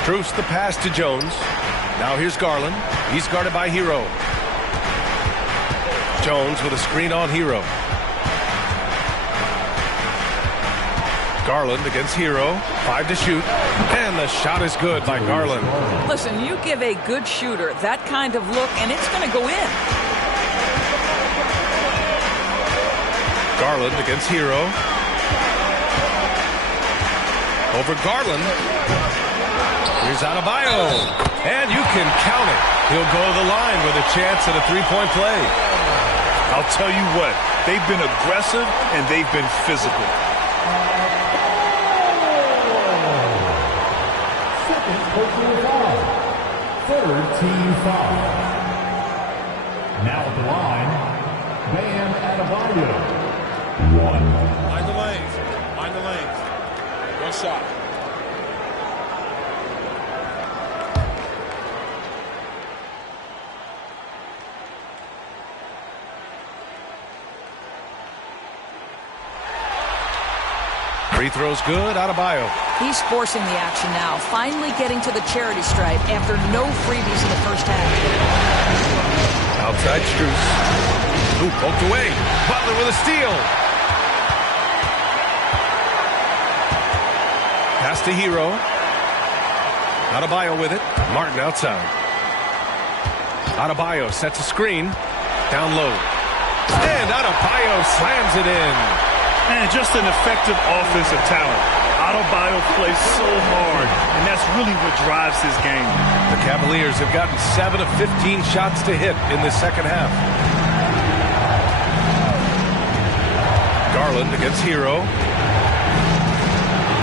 Truce the pass to Jones. Now here's Garland. He's guarded by Hero. Jones with a screen on Hero. Garland against Hero. 5 to shoot. And the shot is good by Garland. Listen, you give a good shooter that kind of look, and it's going to go in. Garland against Hero. Over Garland. Here's Adebayo. And you can count it. He'll go to the line with a chance at a three-point play. I'll tell you what, they've been aggressive and they've been physical. Second personal foul. Third team foul. Now at the line, Bam Adebayo. 1. Mind the lanes. Mind the lanes. One shot. Free throw's good. Adebayo. He's forcing the action now, finally getting to the charity stripe after no freebies in the first half. Outside Strus. Ooh, poked away. Butler with a steal. Pass to Hero. Adebayo with it. Martin outside. Adebayo sets a screen. Down low. And Adebayo slams it in. Man, just an effective offensive talent. Adebayo plays so hard, and that's really what drives his game. The Cavaliers have gotten 7 of 15 shots to hit in the second half. Garland against Hero.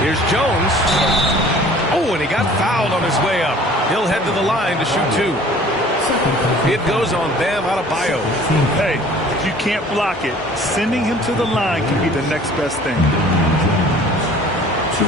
Here's Jones. Oh, and he got fouled on his way up. He'll head to the line to shoot 2. It goes on Bam Adebayo. Hey, if you can't block it, sending him to the line can be the next best thing. 2.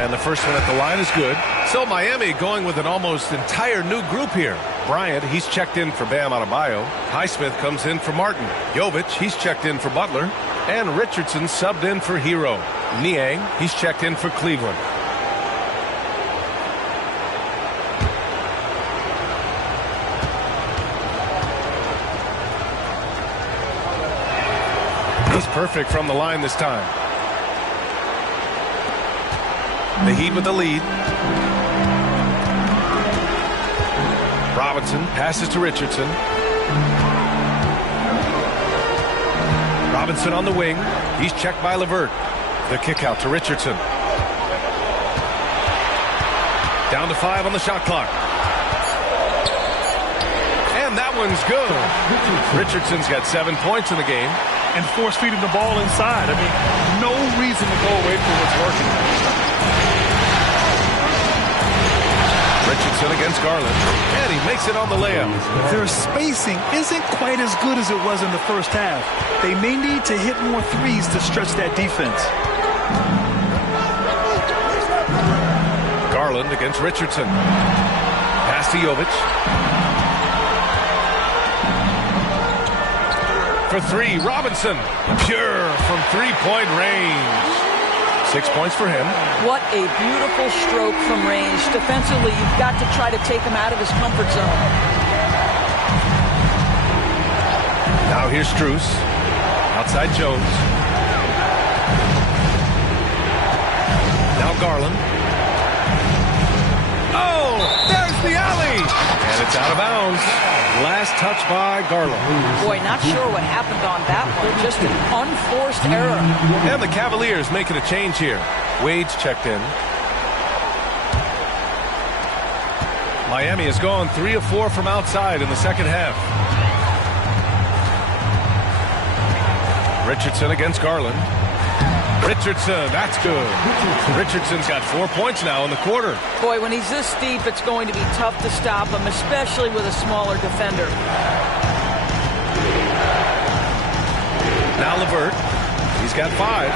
And the first one at the line is good. So Miami going with an almost entire new group here. Bryant, he's checked in for Bam Adebayo. Highsmith comes in for Martin. Jovic, he's checked in for Butler. And Richardson subbed in for Hero. Niang, he's checked in for Cleveland. He's perfect from the line this time. The Heat with the lead. Robinson passes to Richardson. Robinson on the wing. He's checked by LeVert. The kick out to Richardson. Down to 5 on the shot clock. And that one's good. Richardson's got 7 points in the game. And force-feeding the ball inside. I mean, no reason to go away from what's working. Richardson against Garland. And he makes it on the layup. Their spacing isn't quite as good as it was in the first half. They may need to hit more threes to stretch that defense. Garland against Richardson. Pass to Jovic. For 3, Robinson. Pure from three-point range. 6 points for him. What a beautiful stroke from range. Defensively, you've got to try to take him out of his comfort zone. Now here's Strus. Outside Jones. Now Garland. Oh, there's the alley. And it's out of bounds. Last touch by Garland. Boy, not sure what happened on that one. Just an unforced error. And the Cavaliers making a change here. Wade's checked in. Miami has gone 3 of 4 from outside in the second half. Richardson against Garland. Richardson, that's good. Richardson's got 4 points now in the quarter. Boy, when he's this deep, it's going to be tough to stop him, especially with a smaller defender. Now LeVert. He's got 5.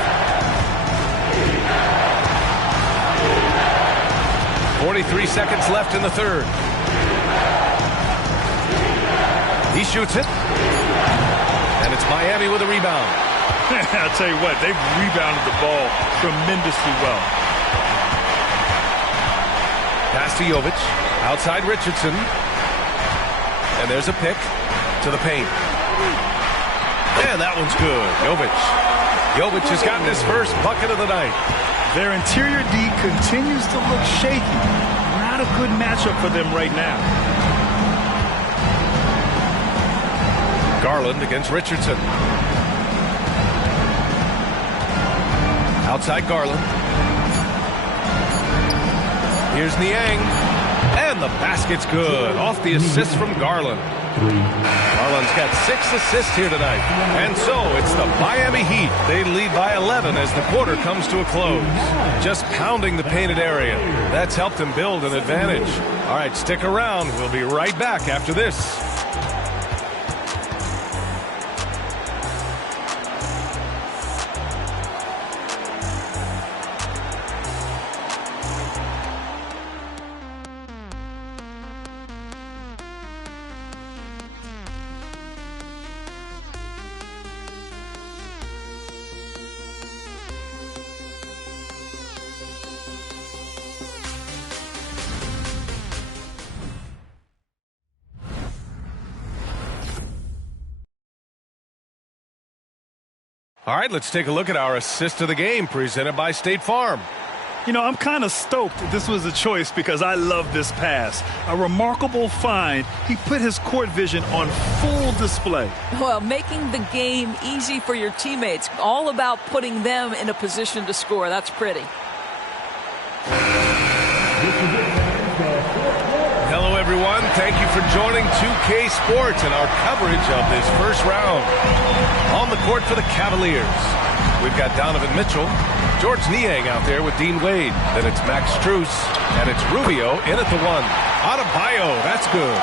43 seconds left in the third. He shoots it. And it's Miami with a rebound. I'll tell you what, they've rebounded the ball tremendously well. Pass to Jovic. Outside Richardson. And there's a pick to the paint. And that one's good. Jovic has gotten his first bucket of the night. Their interior D continues to look shaky. Not a good matchup for them right now. Garland against Richardson. Outside Garland. Here's Niang. And the basket's good. Off the assist from Garland. Garland's got 6 assists here tonight. And so it's the Miami Heat. They lead by 11 as the quarter comes to a close. Just pounding the painted area. That's helped them build an advantage. All right, stick around. We'll be right back after this. All right, let's take a look at our assist of the game presented by State Farm. You know, I'm kind of stoked this was a choice because I love this pass. A remarkable find. He put his court vision on full display. Well, making the game easy for your teammates. All about putting them in a position to score. That's pretty. Hello, everyone. Thank you for joining 2K Sports and our coverage of this first round. On the court for the Cavaliers, we've got Donovan Mitchell, George Niang out there with Dean Wade. Then it's Max Strus, and it's Rubio in at the 1. Adebayo, that's good.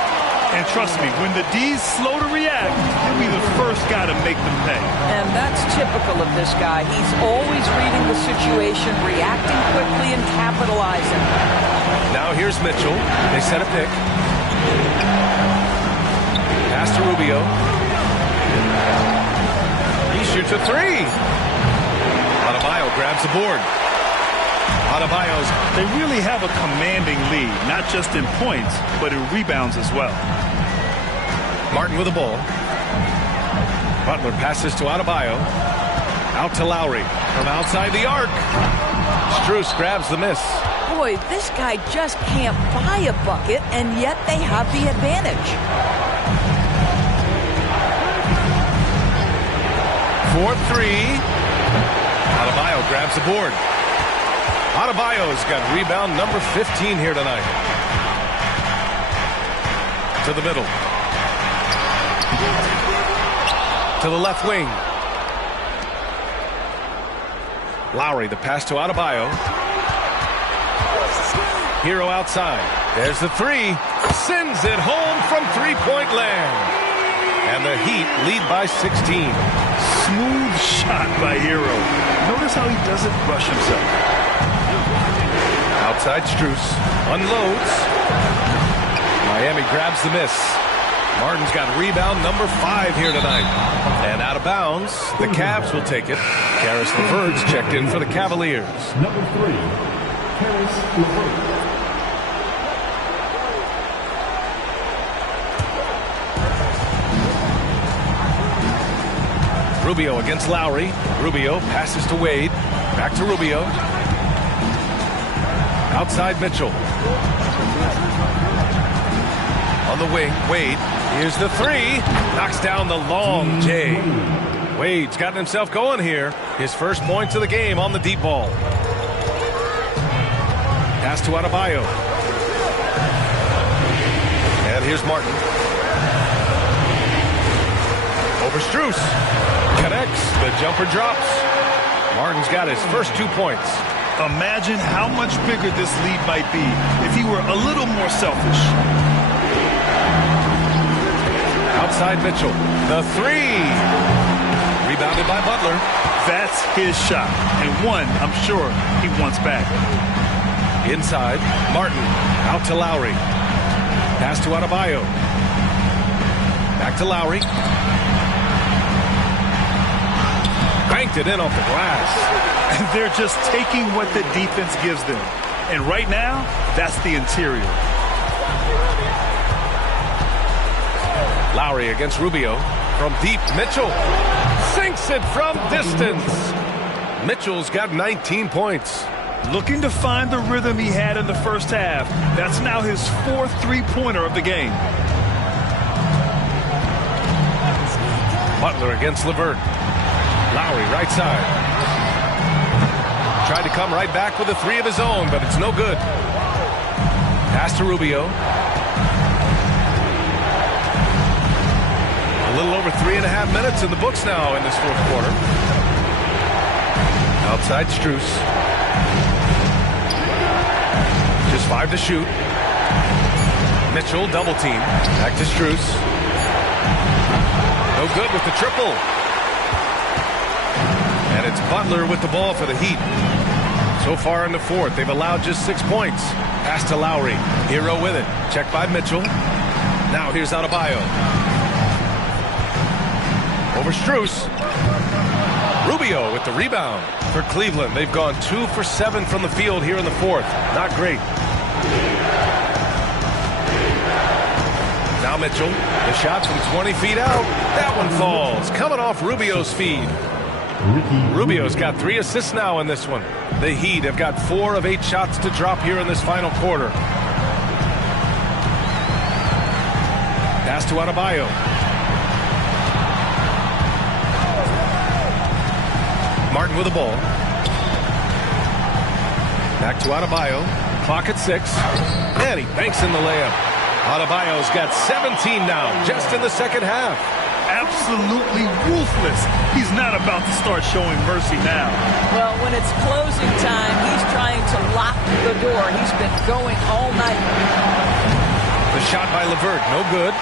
And trust me, when the D's slow to react, he'll be the first guy to make them pay. And that's typical of this guy. He's always reading the situation, reacting quickly, and capitalizing. Now here's Mitchell. They set a pick. Pass to Rubio. He shoots a 3. Adebayo grabs the board. They really have a commanding lead, not just in points, but in rebounds as well. Martin with the ball. Butler passes to Adebayo. Out to Lowry. From outside the arc. Strus grabs the miss. Boy, this guy just can't buy a bucket, and yet they have the advantage. 4-3. Adebayo grabs the board. Adebayo's got rebound number 15 here tonight. To the middle. To the left wing. Lowry, the pass to Adebayo. Hero outside. There's the 3. Sends it home from three-point land. And the Heat lead by 16. Smooth shot by Hero. Notice how he doesn't rush himself. Outside Strus. Unloads. Miami grabs the miss. Martin's got rebound number 5 here tonight. And out of bounds, the Cavs will take it. Caris LeVert's checked in for the Cavaliers. Number 3, Caris LeVert. Rubio against Lowry. Rubio passes to Wade. Back to Rubio. Outside Mitchell. On the wing, Wade. Here's the 3. Knocks down the long J. Wade's gotten himself going here. His first points of the game on the deep ball. Pass to Adebayo. And here's Martin. Over Strus. Connects. The The jumper drops. Martin's got his first 2 points. Imagine how much bigger this lead might be if he were a little more selfish. Outside Mitchell. The three. Rebounded by Butler. That's his shot, and one I'm sure he wants back. Inside, Martin. Out to Lowry. Pass to Adebayo. Back to Lowry. Banked it in off the glass. They're just taking what the defense gives them. And right now, that's the interior. Lowry against Rubio. From deep, Mitchell sinks it from distance. Mitchell's got 19 points. Looking to find the rhythm he had in the first half. That's now his fourth three-pointer of the game. Butler against LeVert. Lowry, right side. Tried to come right back with a three of his own, but it's no good. Pass to Rubio. A little over 3.5 minutes in the books now in this fourth quarter. Outside Strus. Just 5 to shoot. Mitchell double team. Back to Strus. No good with the triple. And it's Butler with the ball for the Heat. So far in the fourth, they've allowed just 6 points. Pass to Lowry. Hero with it. Checked by Mitchell. Now here's Adebayo. Over Strus. Rubio with the rebound for Cleveland. They've gone 2 for 7 from the field here in the fourth. Not great. Now Mitchell. The shot from 20 feet out. That one falls. Coming off Rubio's feed. Rubio's got 3 assists now in this one. The Heat have got 4 of 8 shots to drop here in this final quarter. Pass to Adebayo. Martin with the ball. Back to Adebayo. Clock at 6. And he banks in the layup. Adebayo's got 17 now, just in the second half. Absolutely ruthless. He's not about to start showing mercy now. Well, when it's closing time, he's trying to lock the door. He's been going all night. The shot by LeVert, no good.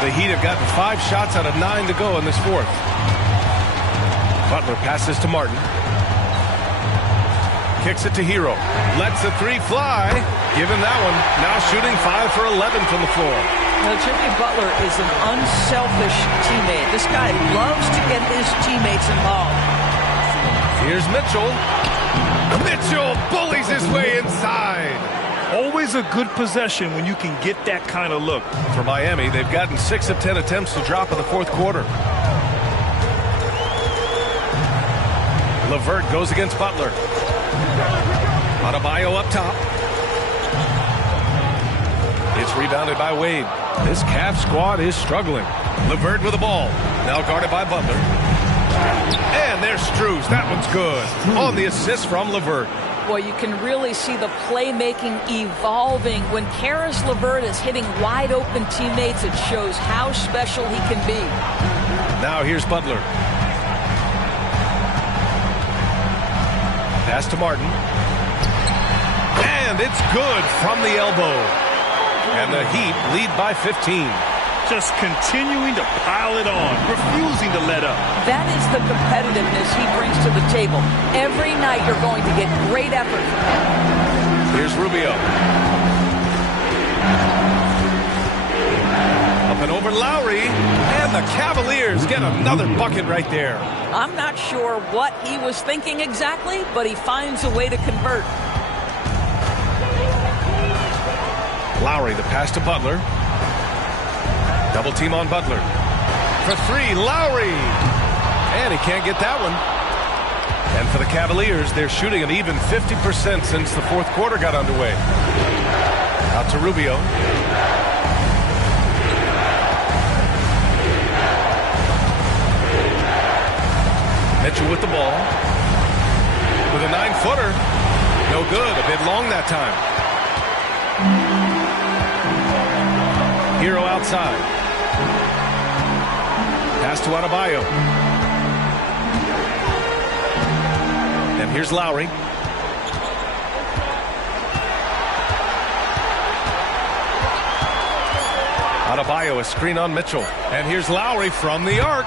The Heat have gotten 5 shots out of 9 to go in this fourth. Butler passes to Martin. Kicks it to Hero. Lets the three fly. Give him that one. Now shooting 5 for 11 from the floor. Now, Jimmy Butler is an unselfish teammate. This guy loves to get his teammates involved. Here's Mitchell. Mitchell bullies his way inside. Always a good possession when you can get that kind of look. For Miami, they've gotten 6 of 10 attempts to drop in the fourth quarter. LeVert goes against Butler. Adebayo up top. It's rebounded by Wade. This Cavs squad is struggling. LeVert with the ball. Now guarded by Butler. And there's Strus. That one's good. On the assist from LeVert. Boy, you can really see the playmaking evolving. When Karis LeVert is hitting wide open teammates, it shows how special he can be. Now here's Butler. Pass to Martin. And it's good from the elbow. And the Heat lead by 15. Just continuing to pile it on, refusing to let up. That is the competitiveness he brings to the table. Every night you're going to get great effort from him. Here's Rubio. Up and over Lowry. And the Cavaliers get another bucket right there. I'm not sure what he was thinking exactly, but he finds a way to convert. Lowry, the pass to Butler. Double team on Butler. For 3, Lowry. And he can't get that one. And for the Cavaliers, they're shooting an even 50% since the fourth quarter got underway. Out to Rubio. Mitchell with the ball. With a 9-footer. No good. A bit long that time. Hero outside. Pass to Adebayo. And here's Lowry. Adebayo, a screen on Mitchell. And here's Lowry from the arc.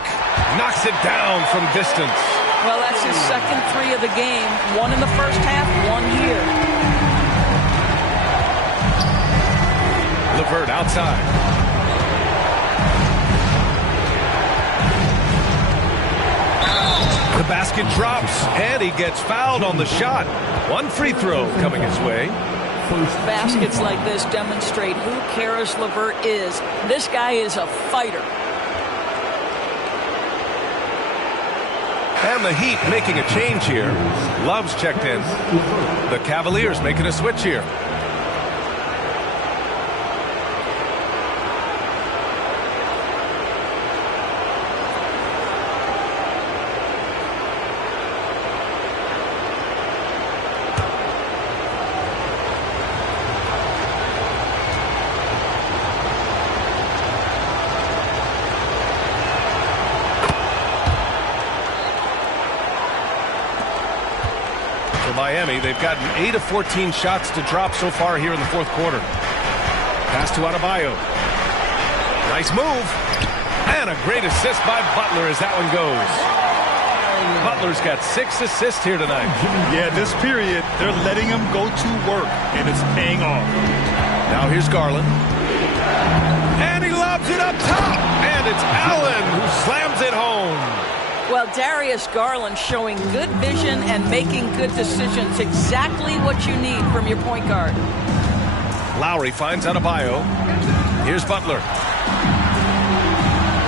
Knocks it down from distance. Well, that's his second three of the game. One in the first half, one here. LeVert outside. The basket drops, and he gets fouled on the shot. One free throw coming his way. Baskets like this demonstrate who Caris LeVert is. This guy is a fighter. And the Heat making a change here. Love's checked in. The Cavaliers making a switch here. Miami, they've gotten 8 of 14 shots to drop so far here in the fourth quarter. Pass to Adebayo. Nice move. And a great assist by Butler as that one goes. Butler's got 6 assists here tonight. Yeah, this period, they're letting him go to work, and it's paying off. Now here's Garland. And he lobs it up top. And it's Allen who slams it home. Well, Darius Garland showing good vision and making good decisions. Exactly what you need from your point guard. Lowry finds Adebayo. Here's Butler.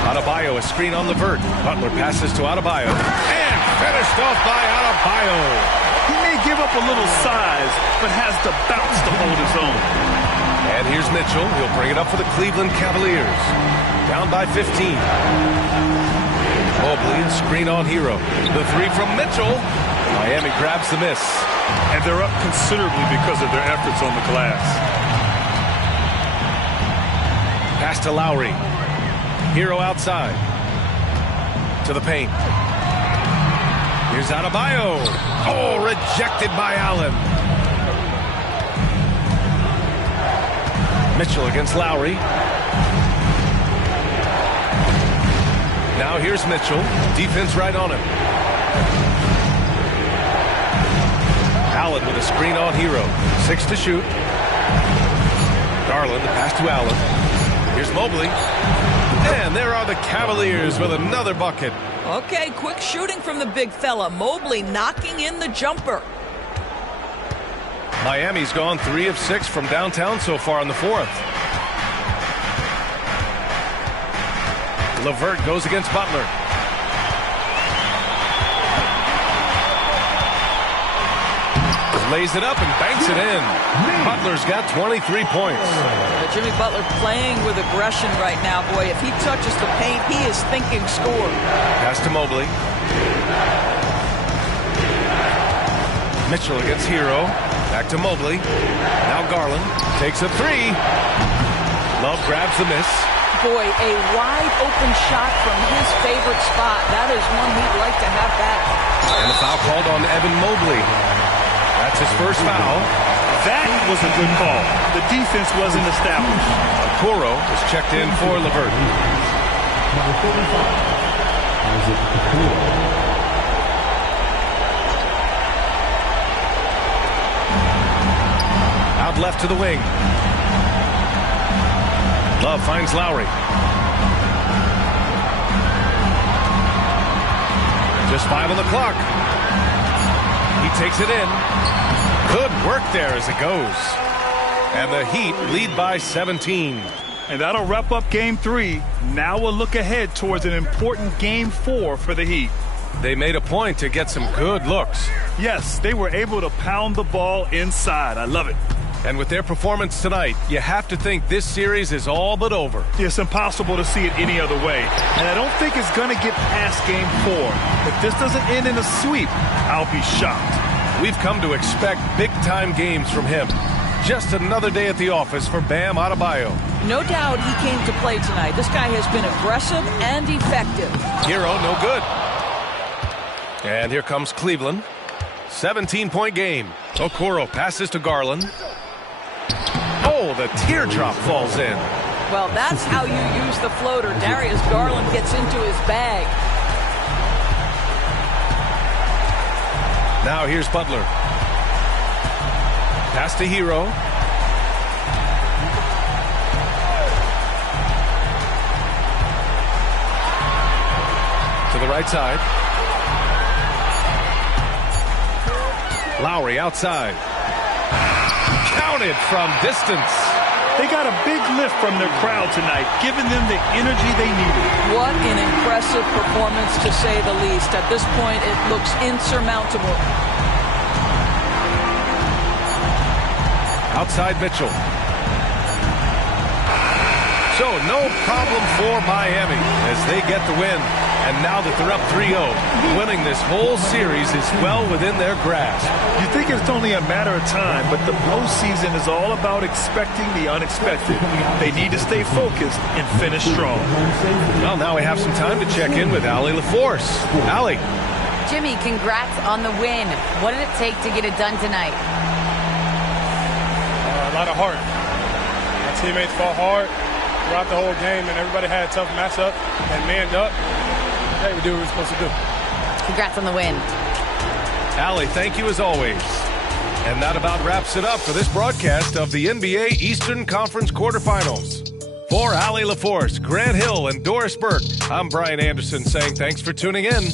Adebayo, a screen on LeVert. Butler passes to Adebayo. And finished off by Adebayo. He may give up a little size, but has the bounce to hold his own. And here's Mitchell. He'll bring it up for the Cleveland Cavaliers. Down by 15. Mobley, a screen on Hero. The three from Mitchell. Miami grabs the miss. And they're up considerably because of their efforts on the glass. Pass to Lowry. Hero outside. To the paint. Here's Adebayo. Oh, rejected by Allen. Mitchell against Lowry. Now here's Mitchell. Defense right on him. Allen with a screen on Hero. 6 to shoot. Garland, the pass to Allen. Here's Mobley. And there are the Cavaliers with another bucket. Okay, quick shooting from the big fella. Mobley knocking in the jumper. Miami's gone 3 of 6 from downtown so far in the fourth. LeVert goes against Butler. Lays it up and banks it in. Butler's got 23 points. Jimmy Butler playing with aggression right now. Boy, if he touches the paint, he is thinking score. Pass to Mobley. Mitchell against Hero. Back to Mobley. Now Garland takes a three. Love grabs the miss. Boy, a wide open shot from his favorite spot. That is one he'd like to have back. And a foul called on Evan Mobley. That's his first foul. That was a good call. The defense wasn't established. Okoro is checked in for LeVert. Number 45, Isaac Okoro. Out left to the wing. Love finds Lowry. Just 5 on the clock. He takes it in. Good work there as it goes. And the Heat lead by 17. And that'll wrap up Game 3. Now we'll look ahead towards an important Game 4 for the Heat. They made a point to get some good looks. Yes, they were able to pound the ball inside. I love it. And with their performance tonight, you have to think this series is all but over. It's impossible to see it any other way. And I don't think it's going to get past Game 4. If this doesn't end in a sweep, I'll be shocked. We've come to expect big-time games from him. Just another day at the office for Bam Adebayo. No doubt he came to play tonight. This guy has been aggressive and effective. Hero, no good. And here comes Cleveland. 17-point game. Okoro passes to Garland. Oh, the teardrop falls in. Well, that's how you use the floater. Darius Garland gets into his bag. Now here's Butler. Pass to Hero. To the right side. Lowry outside. Counted from distance. They got a big lift from their crowd tonight, giving them the energy they needed. What an impressive performance, to say the least. At this point, it looks insurmountable. Outside Mitchell. So no problem for Miami as they get the win. And now that they're up 3-0, winning this whole series is well within their grasp. You think it's only a matter of time, but the postseason is all about expecting the unexpected. They need to stay focused and finish strong. Well, now we have some time to check in with Allie LaForce. Allie. Jimmy, congrats on the win. What did it take to get it done tonight? A lot of heart. My teammates fought hard throughout the whole game, and everybody had a tough matchup and manned up. Hey, we do what we're supposed to do. Congrats on the win. Allie, thank you as always. And that about wraps it up for this broadcast of the NBA Eastern Conference quarterfinals. For Allie LaForce, Grant Hill, and Doris Burke, I'm Brian Anderson saying thanks for tuning in.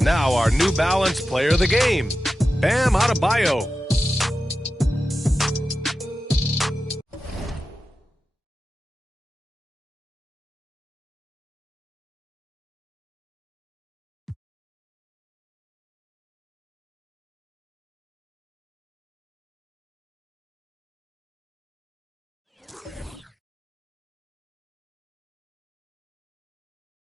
Now our New Balance player of the game, Bam Adebayo.